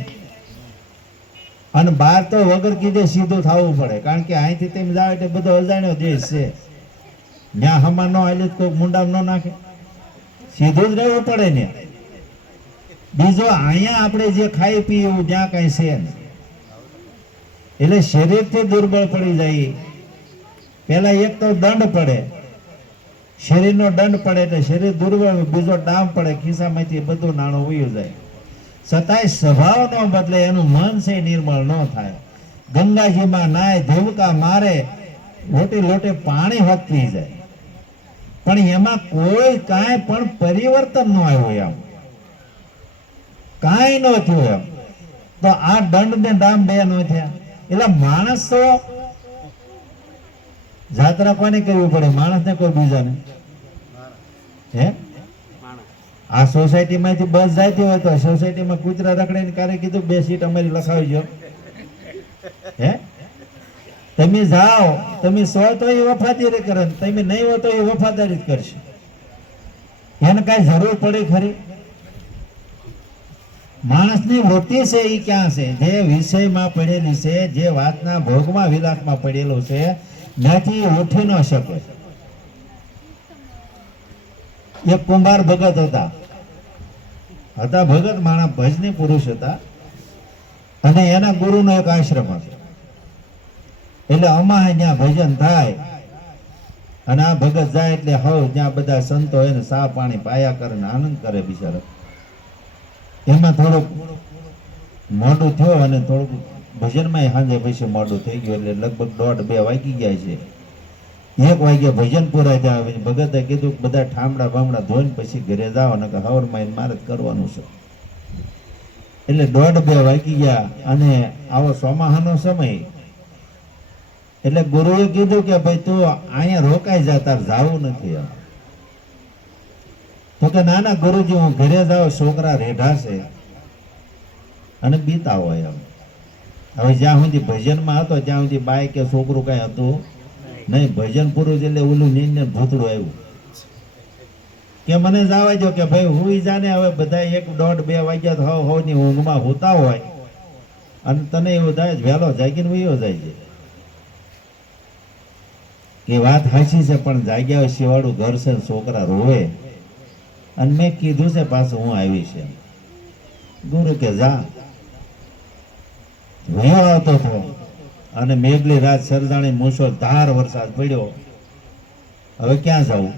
અને બહાર તો વગર કીધે સીધું થવું પડે, કારણ કે અહીંથી તેમ જાવ એટલે બધો અજાણ્યો દેશ છે. ત્યાં હમા ન હાલે કોઈ મુંડા ન નાખે, સીધું જ રહેવું પડે ને. બીજો અહીંયા આપણે જે ખાઈ પીએ એવું જ્યાં કઈ છે ને, એટલે શરીરથી દુર્બળ પડી જાય. પેલા એક તો દંડ પડે, શરીરનો દંડ પડે એટલે શરીર દુર્બળ, બીજો ડામ પડે, ખિસ્સામાંથી બધું નાણું વયું જાય. છતાંય સ્વભાવ ન બદલે, એનું મન છે નિર્મળ ન થાય. ગંગાજીમાં નાય, ધોવકા મારે, લોટે લોટે પાણી વધતી જાય, પણ એમાં કોઈ કાંઈ પણ પરિવર્તન ન આવ્યું, એમ કાંઈ ન થયું એમ. તો આ દંડ ને દામ બે ન થયા. એટલે માણસ તો જાત્રા કોને કરવી પડે? માણસ ને કોઈ બીજાને? હે, આ સોસાયટી માંથી બસ જતી હોય તો સોસાયટીમાં કૂતરા રખડીને કારે કીધું 2 સીટ અમારી લખાવજો. હે, તમે જાઓ, તમે સો તો એ વફાદારી કરે, તમે નહીં હો તો એ વફાદારી જ કરશે. એને કઈ જરૂર પડે ખરી? માણસની વૃત્તિ છે એ ક્યાં છે? જે વિષયમાં પડેલી છે, જે વાતના ભોગમાં વિલાસમાં પડેલું છે, ત્યાંથી ઉઠી ન શકે. એક કુંભાર ભગત હતા ભગત માણા, ભજની પુરુષ હતા, અને એના ગુરુનો એક આશ્રમ હતો. એટલે અમાહે ત્યાં ભજન થાય, અને આ ભગત જાય એટલે હવે ત્યાં બધા સંતો એને સા પાણી પાયા કરે ને આનંદ કરે બિચારા. એમાં થોડુંક મોડું થયું, અને થોડુંક ભજનમાં સાંજે પછી મોડું થઈ ગયું, એટલે લગભગ 1:30-2 વાગી ગયા છે. 1 વાગે ભજન પૂરા થયા. ભગતે કીધું બધા ઠામડા બામડા ધોઈને પછી ઘરે જાઓ, ને હવરમાં મારે જ કરવાનું છે. એટલે 1:30-2 વાગી ગયા, અને આવો ચોમાહાનો સમય. એટલે ગુરુએ કીધું કે ભાઈ તું અહીંયા રોકાઈ જા, તાર જાવું નથી. તો કે ના ના ગુરુજી, હું ઘરે જાઉં, છોકરા રેઢા છે અને બીતા હોય. હવે જ્યાં સુધી ભજનમાં હતો ત્યાં સુધી બાઈ કે છોકરું કઈ હતું નહીં. ભજન પૂરું એટલે ઓલું નીંદ ને ભૂતળું આવ્યું કે મને જવા દો, કે ભાઈ હુઈ જાને. હવે બધા 1:30-2 વાગ્યા તો હવ ની ઊંઘમાં હોતા હોય, અને તને એવું થાય વહેલો જાગીને વયો જાય છે. કે વાત હાચી છે, પણ જાગ્યા હોય શિવાળું ઘર છે, છોકરા રોવે, અને મેં કીધું છે પાછું હું આવી છે. ગુરુ કે જા. વયો આવતો હતો, અને મેઘલી રાત સરજાણી મુશળધાર વરસાદ પડ્યો. હવે ક્યાં જવું?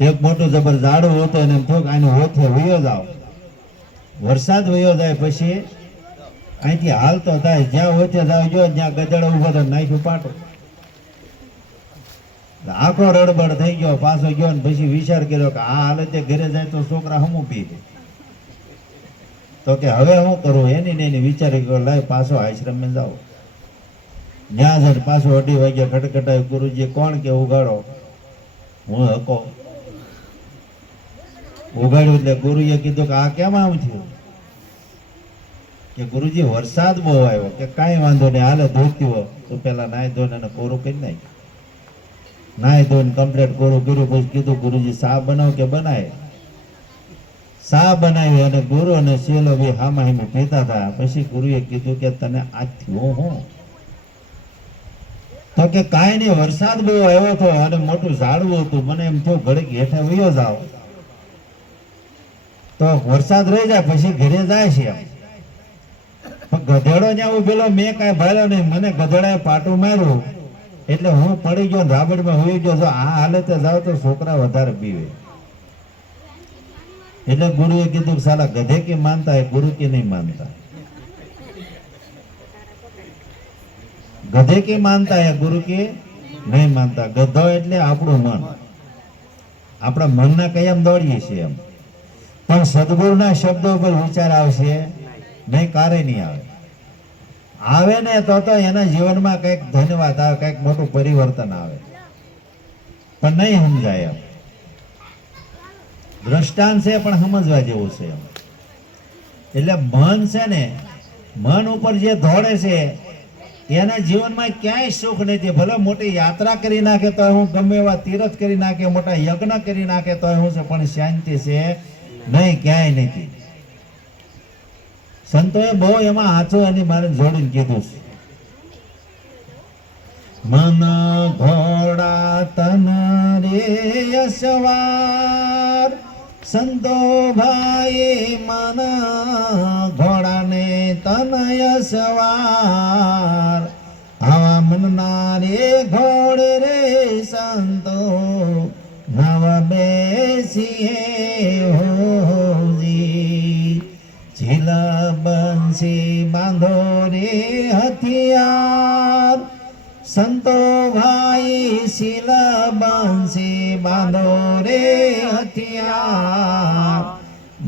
એક મોટું જબર ઝાડું હતું, અને એમ થયું કે આને હોથે વયો જાવ. વરસાદ વયો જાય પછી અહીંથી હાલતો થાય, જ્યાં હોય ત્યાં જાવ, જો જ્યાં ગધેડો ઉભો તો નાખ્યું પાટું. આખો રડબડ થઈ ગયો, પાછો ગયો ને પછી વિચાર કર્યો કે આ હાલતે ઘરે જાય તો છોકરા હમું પી દે. તો કે હવે હું કરું, એની ને એની વિચાર કર્યો, લાય પાછો આશ્રમે જાઓ. ત્યાં જઈને પાછો 2:30 વાગ્યા ખટખટાયું, ગુરુજી કોણ કે ઉગાડો. હું હકો ઉગાડ્યું. એટલે ગુરુએ કીધું કે આ કેમ આમ થયું? કે ગુરુજી વરસાદ બહુ આવ્યો. કે કાંઈ વાંધો નહીં, હાલે ધોતી હોય તો પેલા નાહી ધોઈને અને કોરું કરી નાખ. નાહી ધોઈને કમ્પ્લીટ કોરું કર્યું. પછી કીધું ગુરુજી સા બનાવ કે બનાય. સા બનાવી અને ગુરુ અને શેલો બી હામા હામી પીતા હતા. પછી ગુરુએ કીધું કે તને આ થયું હું? તો કે કાંઈ નહીં, વરસાદ બહુ આવ્યો હતો અને મોટું ઝાડવું હતું, મને એમ થયું ઘડીક હેઠે વયો જાવ તો વરસાદ રહી જાય, પછી ઘરે જાય છે એમ. પણ ગધેડો ત્યાં ઉભેલો, મેં કાંઈ ભાળ્યો નહીં, મને ગધેડાએ પાટું માર્યું એટલે હું પડી ગયો, રાબડીમાં હોઈ ગયો. જો આ હાલતે જાવ તો છોકરા વધારે પીવે. એટલે ગુરુએ કીધું સાલા ગધે કે માનતા હે, ગુરુ કે નહીં માનતા. ગધે કે માનતા હે, ગુરુ કે નહીં માનતા. ગધો એટલે આપણું મન, આપણા મનના કયામ દોડીએ છીએ એમ. પણ સદગુરુના શબ્દો પર વિચાર આવશે નહીં, કારે નહીં આવે. આવે ને તો એના જીવનમાં કંઈક ધન્યવાદ આવે, કંઈક મોટું પરિવર્તન આવે. પણ નહીં સમજાય એમ. દ્રષ્ટાંત છે પણ સમજવા જેવું છે એમ. એટલે મન છે ને, મન ઉપર જે દોડે છે એના જીવનમાં ક્યાંય સુખ નથી. ભલે મોટી યાત્રા કરી નાખે તો હું, ગમે એવા તીર્થ કરી નાખે, મોટા યજ્ઞ કરી નાખે તો હું છે, પણ શાંતિ છે નહીં, ક્યાંય નથી. સંતોએ બહુ એમાં હાથો એની મારે જોડીને કીધું છે. મન ઘોડા તન રે સવાર, સંતો ભાઈ મન ઘોડાને તનય સવાર. આવા મનના રે ઘોડે રે સંતો નવ બેસીએ હોજી. ઝીલા બંસી બાંધો રે હથિયાર, સંતો ભાઈ શીલા બંસી બાંધો રે હથિયાર.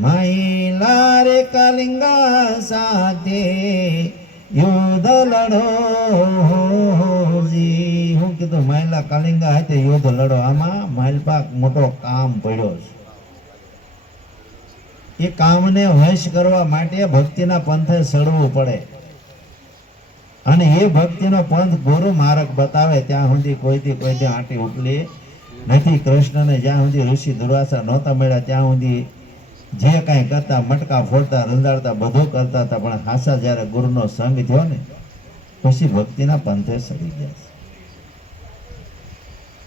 મહિલા રે કલિંગા સાથે યુદ્ધ લડો જી. હું કીધું મહિલા કલિંગા સાથે યુદ્ધ લડો. આમાં માલપાક મોટો કામ પડ્યો છે. એ કામને વશ કરવા માટે ભક્તિના પંથે ચડવું પડે. અને એ ભક્તિનો પંથ ગુરુ માર્ગ બતાવે ત્યાં સુધી કોઈથી આંટી ઉપલી નથી. કૃષ્ણને જ્યાં સુધી ઋષિ દુર્વાસા નહોતા મળ્યા ત્યાં સુધી જે કાંઈ કરતા, મટકા ફોડતા, રંજાડતા, બધું કરતા હતા. પણ હાસા જ્યારે ગુરુનો સંગ થયો ને પછી ભક્તિના પંથે ચડી ગયા.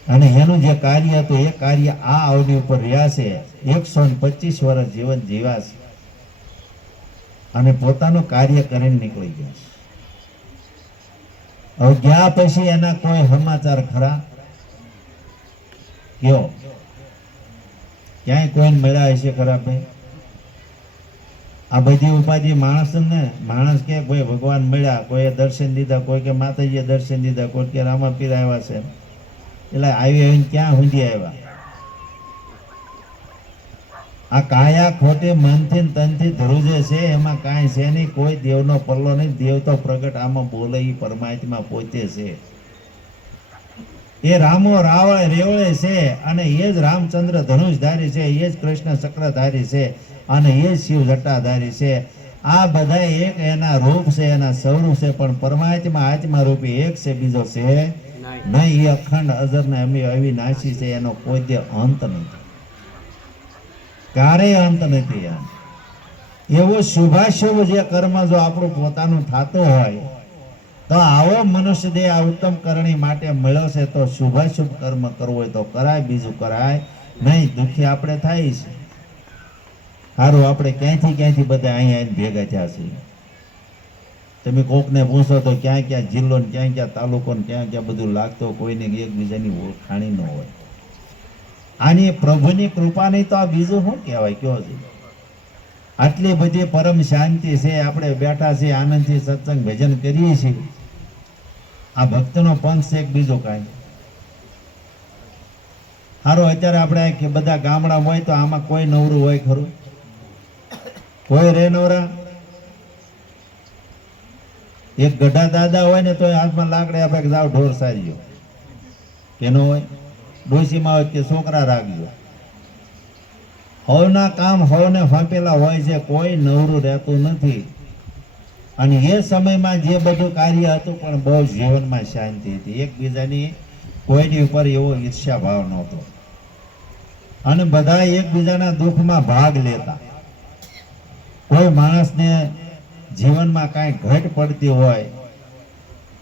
અને એનું જે કાર્ય હતું એ કાર્ય આ અવધિ ઉપર રહ્યા છે. 125 વર્ષ જીવન જીવ્યા છે અને પોતાનું કાર્ય કરીને નીકળી ગયા છે. હવે ગયા પછી એના કોઈ સમાચાર ખરા? કયો ક્યાંય કોઈને મળ્યા હશે ખરા ભાઈ? આ બધી ઉપાધિ માણસ કે ભાઈ ભગવાન મળ્યા, કોઈએ દર્શન દીધા, કોઈ કે માતાજીએ દર્શન દીધા, કોઈ કે રામાપીર આવ્યા છે. એટલે આવીને ક્યાં સુધી આવ્યા? આ કાયા ખોટી મનથી તનથી ધ્રુજે છે, એમાં કાંઈ છે નહીં. કોઈ દેવનો પલ્લો નહીં. દેવ તો પ્રગટ આમાં બોલે, એ પરમાત્મા પોતે છે. એ રામો રાવળ રેવળે છે અને એ જ રામચંદ્ર ધનુષધારી છે, એ જ કૃષ્ણ ચક્રધારી છે અને એ જ શિવ જટાધારી છે. આ બધા એક એના રૂપ છે, એના સ્વરૂપ છે. પણ પરમાત્મા આત્મા રૂપી એક છે, બીજો છે નહીં. એ અખંડ અજર ને અવિનાશી છે. એનો કોઈ દે અંત નથી, ક્યારેય અંત નથી. એવો શુભાશુભ જે કર્મ જો આપણું પોતાનું થતું હોય તો આવો મનુષ્ય દેહ આ ઉત્તમ કરણી માટે મળ્યો છે. તો શુભાશુભ કર્મ કરવું હોય તો કરાય, બીજું કરાય નહીં. દુઃખી આપણે થાય છે. સારું, આપણે ક્યાંયથી બધા અહીંયા ભેગા થયા છીએ. તમે કોકને પૂછો તો ક્યાં ક્યાં જિલ્લો ને ક્યાં ક્યાં તાલુકો ને ક્યાં ક્યાં બધું લાગતો, કોઈને એકબીજાની ઓળખાણી ન હોય. આની પ્રભુની કૃપા નહીં તો આ બીજું શું કહેવાય? કયો છે આટલી બધી પરમ શાંતિ છે, આપણે બેઠા છીએ આનંદથી સત્સંગ ભજન કરીએ છીએ. આ ભક્તનો પંથ છે કે બીજો કાંઈ? સારું, અત્યારે આપણે કે બધા ગામડા હોય તો આમાં કોઈ નવરું હોય ખરું? કોઈ રે નવરા? એક ગઢા દાદા હોય ને તો હાથમાં લાકડી આપે કે જાવ ઢોર સારીજો, કેનો હોય? ડોશીમાં હોય કે છોકરા રાખજો. હવના કામ હવને ફાંપેલા હોય છે, કોઈ નવરું રહેતું નથી. અને એ સમયમાં જે બધું કાર્ય હતું પણ બહુ જીવનમાં શાંતિ હતી. એકબીજાની કોઈની ઉપર એવો ઈર્ષ્યા ભાવ નહોતો અને બધા એકબીજાના દુઃખમાં ભાગ લેતા. કોઈ માણસને જીવનમાં કાંઈ ઘટ પડતી હોય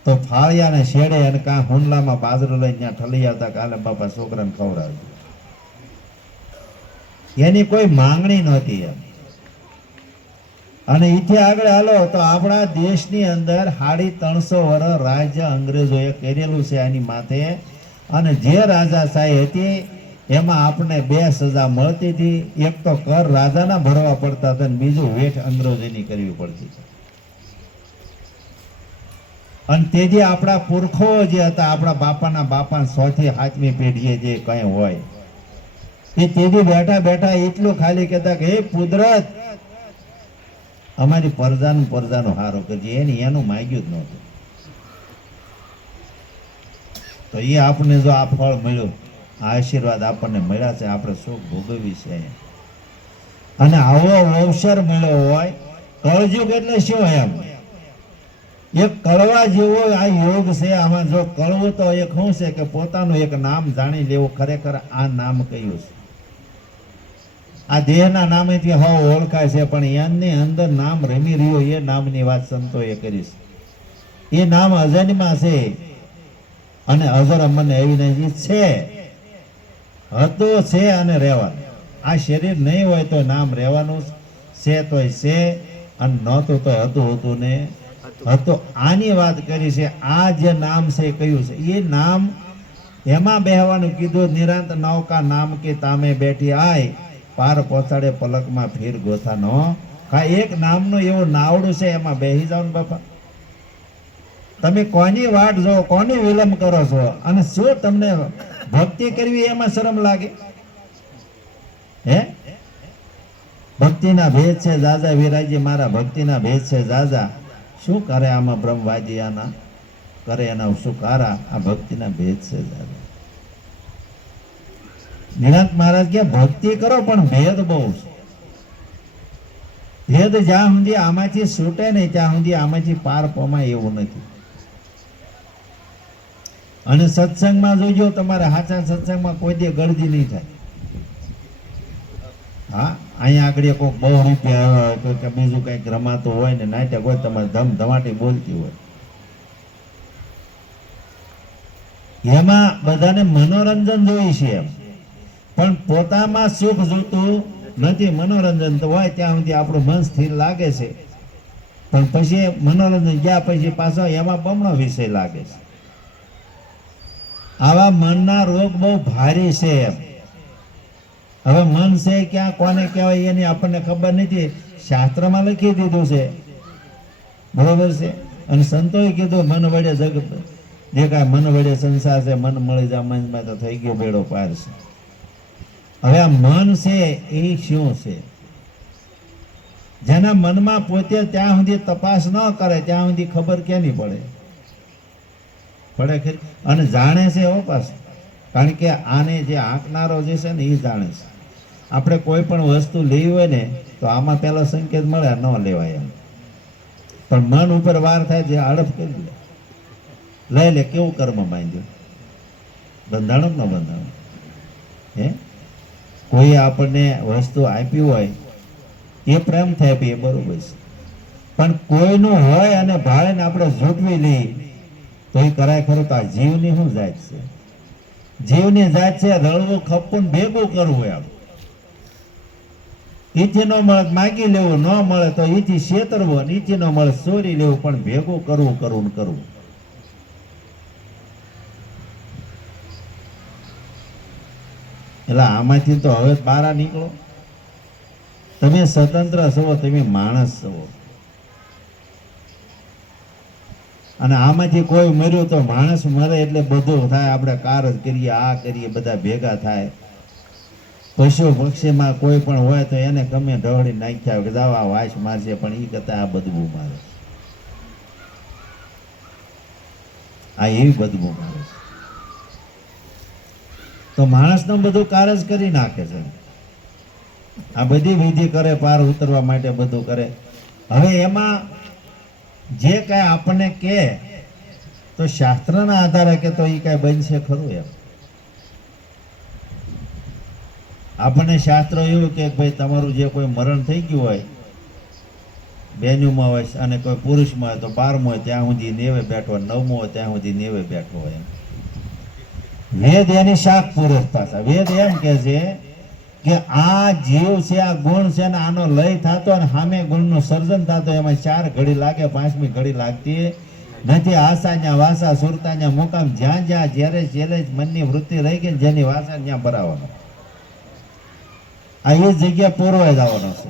તો ફાળિયાને શેડે અને કાં હુંડલામાં બાજરો લઈને ત્યાં ઠલી આવતા, કાલે બાપા છોકરાને ખવડાવજો. એની કોઈ માંગણી નહોતી એમ. અને એથી આગળ હાલો તો આપણા દેશની અંદર 350 વર્ષ રાજ્ય અંગ્રેજોએ કરેલું છે આની માથે. અને જે રાજાશાહી હતી એમાં આપણને 2 સજા મળતી હતી. એક તો કર રાજાના ભરવા પડતા હતા અને બીજું વેઠ અંગ્રેજોની કરવી પડતી હતી. અને તેથી આપણા પુરખો જે હતા, આપણા બાપાના બાપા 6 થી 7મી પેઢીએ જે કઈ હોય એ તેથી બેઠા બેઠા એટલું ખાલી કહેતા કે હે કુદરત, અમારી પરજાનું હારો કરજે. એનું માગ્યું જ નહોતું. તો એ આપણને જો આ ફળ મળ્યું, આ આશીર્વાદ આપણને મળ્યા છે, આપણે સુખ ભોગવી છે. અને આવો અવસર મળ્યો હોય, કળજુગ એટલે શું એમ? એક કળવા જેવો આ યોગ છે. આમાં જો કળવું તો એક શું છે કે પોતાનું એક નામ જાણી લેવું, ખરેખર આ નામ કયું છે. આ દેહના નામેથી હવ ઓળખાય છે, પણ એની અંદર નામ રમી રહ્યો એ નામની વાત સંતોએ કરી છે. એ નામ અજન્મા છે અને અજર અમન એવી છે, હતું છે અને રહેવાનું. આ શરીર નહીં હોય તો નામ રહેવાનું છે, તોય છે, અને નહોતું તો હતું ને હતું. આની વાત કરી છે. આ જે નામ છે કયું છે? એ નામ એમાં બેહવાનું કીધું. નિરાંત નૌકા નામ કે તામે બેઠી આય, પાર પહોંચાડે પલકમાં ફીર ગોથાનો. એક નામનું એવું નાવડું છે, એમાં બેહી જાવ ને બાપા. તમે કોની વાટ જો, કોની વિલંબ કરો છો? અને શું તમને ભક્તિ કરવી એમાં શરમ લાગે? હે, ભક્તિના ભેદ છે જાજા વિરાજી મારા, ભક્તિના ભેદ છે જાજા. શું કરે આમાં બ્રહ્મવાદી? આના કરે એના શું કારા? આ ભક્તિના ભેદ છે જાજા. નિરાંત મહારાજ કે ભક્તિ કરો પણ ભેદ બહુ છે. ભેદ જ્યાં સુધી આમાંથી છૂટે નહીં ત્યાં સુધી આમાંથી પાર પમાય એવું નથી. અને સત્સંગમાં જોજો, તમારે સાચા સત્સંગમાં કોઈ દે ગળદી નહીં થાય. હા, અહીંયા આગળ કોઈક બહુ રૂપિયા આવ્યા હોય કે બીજું કંઈક રમાતું હોય ને નાટક હોય, તમારે ધમધમાટી બોલતી હોય, એમાં બધાને મનોરંજન જોઈ છે એમ, પણ પોતામાં સુખ જોતું નથી. મનોરંજન તો હોય ત્યાં સુધી આપણું મન સ્થિર લાગે છે, પણ પછી મનોરંજન ગયા પછી પાછો એમાં બમણો વિષય લાગે છે. આવા મનના રોગ બહુ ભારી છે એમ. હવે મન છે ક્યાં કોને કહેવાય એની આપણને ખબર નથી. શાસ્ત્રમાં લખી દીધું છે, બરોબર છે. અને સંતોએ કીધું મન વડે જગ જે કાંઈ મન વડે સંસાર છે, મન મળી જાય મનમાં તો થઈ ગયો બેડો પાર છે. હવે આ મન છે એ શું છે? જેના મનમાં પોતે ત્યાં સુધી તપાસ ન કરે ત્યાં સુધી ખબર ક્યાંની પડે? ખરી. અને જાણે છે એવો પાછો, કારણ કે આને જે આંકનારો જે છે ને એ જાણે છે. આપણે કોઈ પણ વસ્તુ લેવી હોય ને તો આમાં પેલો સંકેત મળે, ન લેવાય એમ. પણ મન ઉપર વાર થાય જે હડપ કરી લે, લઈ લે. કેવું કર્મ બાંધ્યું? બંધાણું ન બંધાણું? હે, કોઈ આપણને વસ્તુ આપી હોય એ પ્રેમથી આપી, એ બરોબર છે. પણ કોઈનું હોય અને ભાળીને આપણે ઝૂંટવી લઈએ તો એ કરાય ખરું? તો આ જીવની શું જાત છે? જીવની જાત છે રળવું, ખપવું, ભેગું કરવું. એમ ઈથી ન મળે માગી લેવું, ન મળે તો ઈથી છેતરવું, ઈથી ન મળે ચોરી લેવું, પણ ભેગું કરવું કરવું ને કરવું. એટલે આમાંથી તો હવે બહાર નીકળો. તમે સ્વતંત્ર છો, તમે માણસ છો. અને આમાંથી કોઈ મર્યું તો માણસ મરે એટલે બધું થાય. આપણે કાર જ કરીએ, આ કરીએ, બધા ભેગા થાય. પશુ પક્ષીમાં કોઈ પણ હોય તો એને ગમે ઢવળી નાખ્યા કે જાવ આ વાસ મારશે, પણ એ કરતા આ બદબુ મારે, આ એવી બદબુ મારે છે. તો માણસનું બધું કાર જ કરી નાખે છે. આ બધી વિધિ કરે પાર ઉતરવા માટે, બધું કરે. હવે એમાં જે કાંઈ આપણને કહે તો શાસ્ત્રના આધારે કે તો એ કાંઈ બનશે ખરું? એમ આપણને શાસ્ત્ર એવું કે ભાઈ તમારું જે કોઈ મરણ થઈ ગયું હોય, બેન્યુમાં હોય અને કોઈ પુરુષમાં હોય તો 12મો હોય ત્યાં સુધી નેવે બેઠો, 9મો હોય ત્યાં સુધી નેવે બેઠો હોય. વેદ એની શાક પુરુષ પાછા વેદ એમ કે છે કે આ જીવ છે, આ ગુણ છે ને આનો લય થતો અને સામે ગુણનું સર્જન થતો એમાં 4 ઘડી લાગે, 5મી ઘડી લાગતી નથી. આશા વાસા સુરતા મુકામ, જ્યાં જ્યાં જ્યારે છેલ્લે મનની વૃત્તિ રહી ગઈ જેની વાસા ત્યાં ભરાવાનો, આ એ જગ્યા પૂરવાઈ જવાનો છે.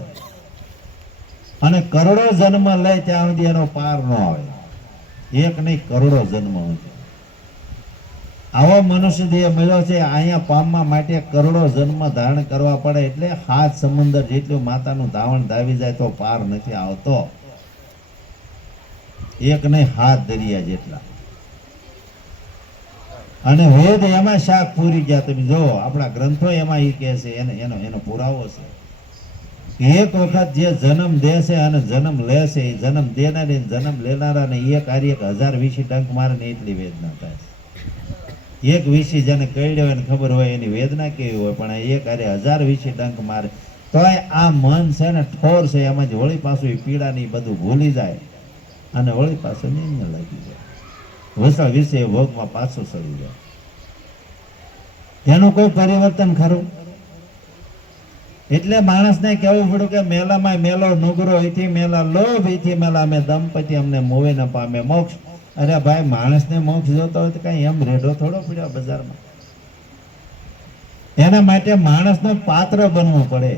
અને કરોડો જન્મ લે ત્યાં સુધી એનો પાર ન આવે. એક નહીં કરોડો જન્મ હોય. આવો મનુષ્ય દેહ મળ્યો છે, અહીંયા પામવા માટે કરોડો જન્મ ધારણ કરવા પડે. એટલે 7 સમુદ્ર જેટલું માતાનું ધાવણ ધાવી જાય તો પાર નથી આવતો. એક નહીં 7 દરિયા જેટલા. અને વેદ એમાં શાક પૂરી ગયા. તમે જો આપણા ગ્રંથો એમાં એ કહે છે, એનો પુરાવો છે. એક વખત જે જન્મ દે છે અને જન્મ લે છે, એ જન્મ દેનારી જન્મ લેનારાને એક હારી 1000 વીસી ડંક મારે ને એટલી વેદના થાય છે. એક વીસી જેને કઈડ્યો હોય ને ખબર હોય એની વેદના કેવી હોય, પણ એક હારે 1000 વીસી ડંક મારે તોય આ મન છે ને ઠોર છે, એમાં જ વળી પાછું એ પીડા ની બધું ભૂલી જાય અને વળી પાછું નીંદ લાગી જાય, વસા વિશે ભોગમાં પાછું સડી જાય. એનું કોઈ પરિવર્તન ખરું? એટલે માણસને કહેવું પડ્યું કે મેલામાં મેલો નુગરો એથી મેલા લોભ એથી મેલા અમે દંપતિ અમને મોવે ન પામે મોક્ષ. અરે ભાઈ, માણસને મોક્ષ જોતો હોય તો કઈ એમ રેડો થોડો પડ્યો બજારમાં. એના માટે માણસનો પાત્ર બનવું પડે.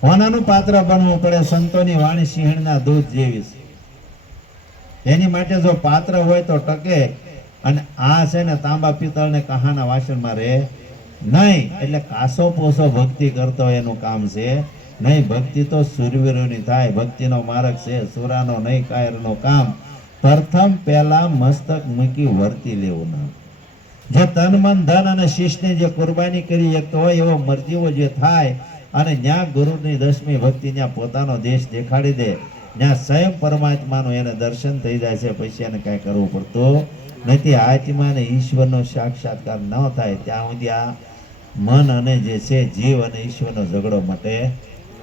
કોનાનું પાત્ર બનવું પડે? સંતોની વાણી સિંહણના દૂધ જેવી છે. એની માટે જો પાત્ર હોય તો ટકે. અને આ છે ને તાંબા પિત્તળ ને કહાના વાસણમાં રહે નહીં. એટલે કાસો પોસો ભક્તિ કરતો એનું કામ છે નહીં. ભક્તિ તો સુરવીરોની થાય. ભક્તિનો માર્ગ છે સુરાનો નહીં કાયરનો કામ. પ્રથમ પહેલા મસ્તક મૂકી વર્તી લેવું નામ. જે તન મન ધન અને શિષ્યને જે કુરબાની કરી શકતો હોય એવો મરજીવો જે થાય અને ન્યા ગુરુની 10મી ભક્તિ ત્યાં પોતાનો દેશ દેખાડી દે, ત્યાં સ્વયં પરમાત્માનું એને દર્શન થઈ જાય છે. પછી એને કાંઈ કરવું પડતું નથી. આત્મા અને ઈશ્વરનો સાક્ષાત્કાર ન થાય ત્યાં સુધી આ મન અને જે છે જીવ અને ઈશ્વરનો ઝઘડો માટે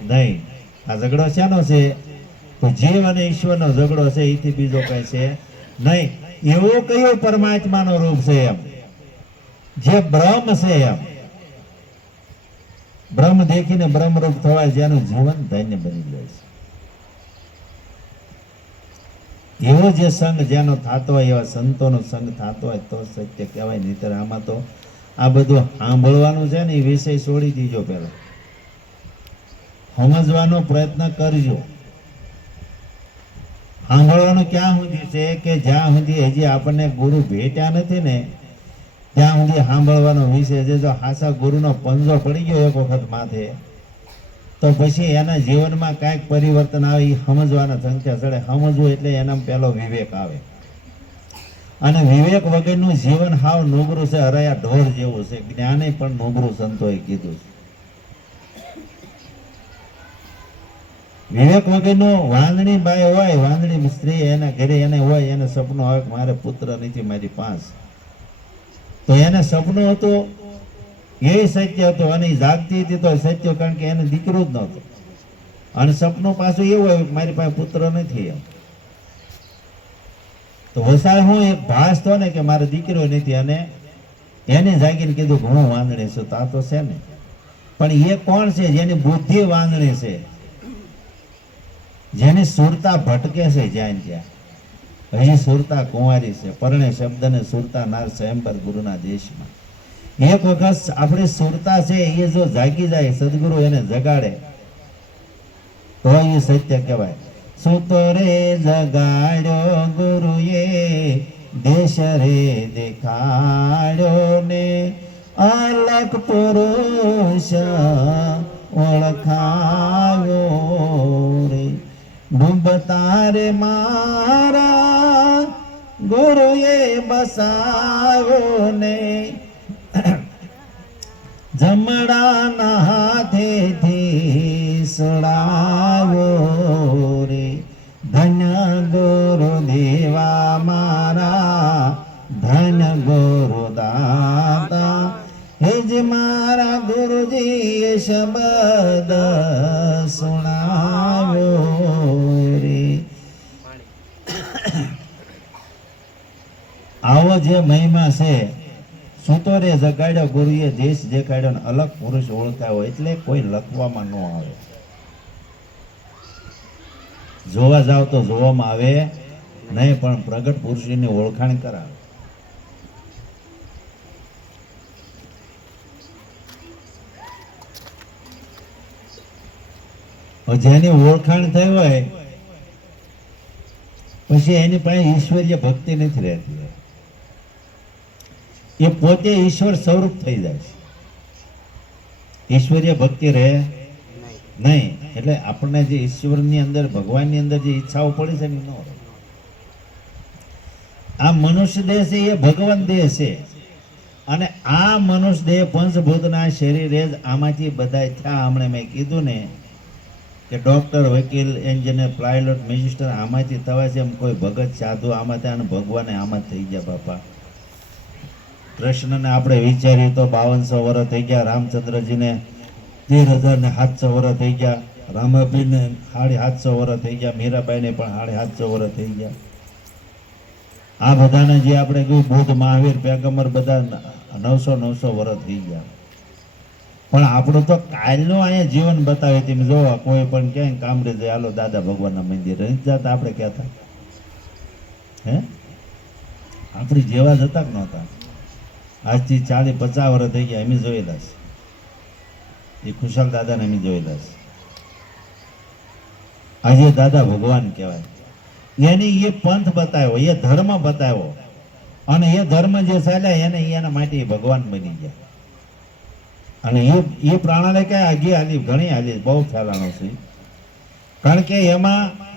નહીં. આ ઝઘડો શાનો છે? તો જીવ અને ઈશ્વરનો ઝઘડો છે, એથી બીજો કઈ છે નહીં. એવો કયો પરમાત્માનો રૂપ છે? એમ જે બ્રહ્મ છે. એમ બ્રહ્મ દેખીને બ્રહ્મરૂપ થવાય, જેનું જીવન ધન્ય બની જાય છે. એવો જે સંગ જેનો થતો હોય, એવા સંતોનો સંગ થતો હોય તો સત્ય કહેવાય. નહીતર આમાં તો આ બધું સાંભળવાનું છે ને, એ વિષય છોડી દીજો. પેલા સમજવાનો પ્રયત્ન કરજો. સાંભળવાનું ક્યાં સુધી છે કે જ્યાં સુધી હજી આપણને ગુરુ ભેટ્યા નથી ને ત્યાં સુધી સાંભળવાનો વિષય છે. જો હાસા ગુરુનો પંજો પડી ગયો એક વખત માથે તો પછી એના જીવનમાં કાંઈક પરિવર્તન આવે, એ સમજવાના સંખ્યા ચડે. સમજવું એટલે એનામાં પહેલો વિવેક આવે. અને વિવેક વગરનું જીવન હાવ નોગરું છે, હરાયા ઢોર જેવું છે. જ્ઞાને પણ નોગરું સંતોએ કીધું છે. વિવેક વગરનું વાંદણી બાઈ હોય, વાંદણી સ્ત્રી એના ઘરે એને હોય, એને સપનું આવે કે મારે પુત્ર નથી મારી પાસે, તો એને સપનું હતું એ સત્ય હતું અને જાગતી હતી તો સત્ય, કારણ કે એને દીકરો જ નહોતો. અને સપનું પાછું એવું આવ્યું કે મારી પાસે પુત્ર નથી. એમ તો વસાય હું એક ભાસ થયો ને કે મારે દીકરો નથી, અને એને જાગીને કીધું કે હું વાંદણી છું. તા તો છે ને, પણ એ કોણ છે? જેની બુદ્ધિ વાંદણી છે, જેની સુરતા ભટકે છે જ્યાં ત્યાં. હજી સુરતા કુંવારી છે, પરણે શબ્દ ને સુરતા નાર સ્વયંભર ગુરુના દેશમાં. એક વખત આપણી સુરતા છે એ જો જાગી જાય, સદગુરુ એને જગાડે તો એ સત્ય કહેવાય. સુતો રે જગાડ્યો ગુરુએ, દેશ રે દેખાડ્યો ને, અલગ પુરુષ ઓળખાયો રે. ડૂબતા રે મારા ગુરુએ બસાવ્યો ને, જમણાના હાથેથી સડાવ્યો રે. ધન્ય ગુરુ દેવા મારા, ધન્ય ગુરુ દાતા, હે જ મારા ગુરુજીએ શબ્દ સુણાવ્યો રે. આવો જે મહિમા છે, સુતો રે જગાડ્યો ગુરુએ દેશ દેખાડ્યો ને અલગ પુરુષ ઓળખાયો, એટલે કોઈ લખવામાં ન આવે. જોવા જાવ તો જોવામાં આવે નહીં, પણ પ્રગટ પુરુષની ઓળખાણ કરાવે. જેની ઓળખાણ થઈ હોય પછી એની પાસે ઈશ્વરીય ભક્તિ નથી રહેતી, એ પોતે ઈશ્વર સ્વરૂપ થઈ જાય છે. ઈશ્વરીય ભક્તિ રહે નહીં, એટલે આપણને જે ઈશ્વરની અંદર, ભગવાનની અંદર જે ઈચ્છાઓ પડી છે ને ન રહે. આ મનુષ્ય દેહ છે એ ભગવાન દેહ છે, અને આ મનુષ્ય દેહ પંચભૂતના શરીરે જ આમાંથી બધા થયા. હમણાં મેં કીધું ને કે ડોક્ટર, વકીલ, એન્જિનિયર, પાયલોટ, મેજિસ્ટર આમાંથી થવાય છે. એમ કોઈ ભગત, સાધુ આમાંથી, અને ભગવાને આમાં થઈ ગયા. બાપા કૃષ્ણને આપણે વિચારીએ તો 5200 વર્ષ થઈ ગયા, રામચંદ્રજીને 13,700 વર્ષ થઈ ગયા, રામાબીને 750 વર્ષ થઈ ગયા, મીરાબાઈને પણ 750 વર્ષ થઈ ગયા. આ બધાને જે આપણે કહ્યું બુદ્ધ, મહાવીર, પેગમ્બર બધા 900 વર્ષ થઈ ગયા. પણ આપણું તો કાલનું અહીંયા જીવન બતાવે. તમે જોવા કોઈ પણ ક્યાંય કામરે જાય, હાલો દાદા ભગવાનના મંદિરે નથી જતા, આપણે કહેતા હે આપણી જેવા જ હતા કે નહોતા? આજથી 40-50 વર્ષ થઈ ગયા, એમ જોયેલા છે. એ ખુશાલ દાદાને એમ જોયેલા છે. આજે દાદા ભગવાન કહેવાય. એની એ પંથ બતાવ્યો, એ ધર્મ બતાવ્યો, અને એ ધર્મ જે ચાલ્યા એને એના માટે ભગવાન બની ગયા. અને એ પ્રાણાને કઈ આગી હાલી, ઘણી હાલી, બહુ ફેલાણો છે. કારણ કે એમાં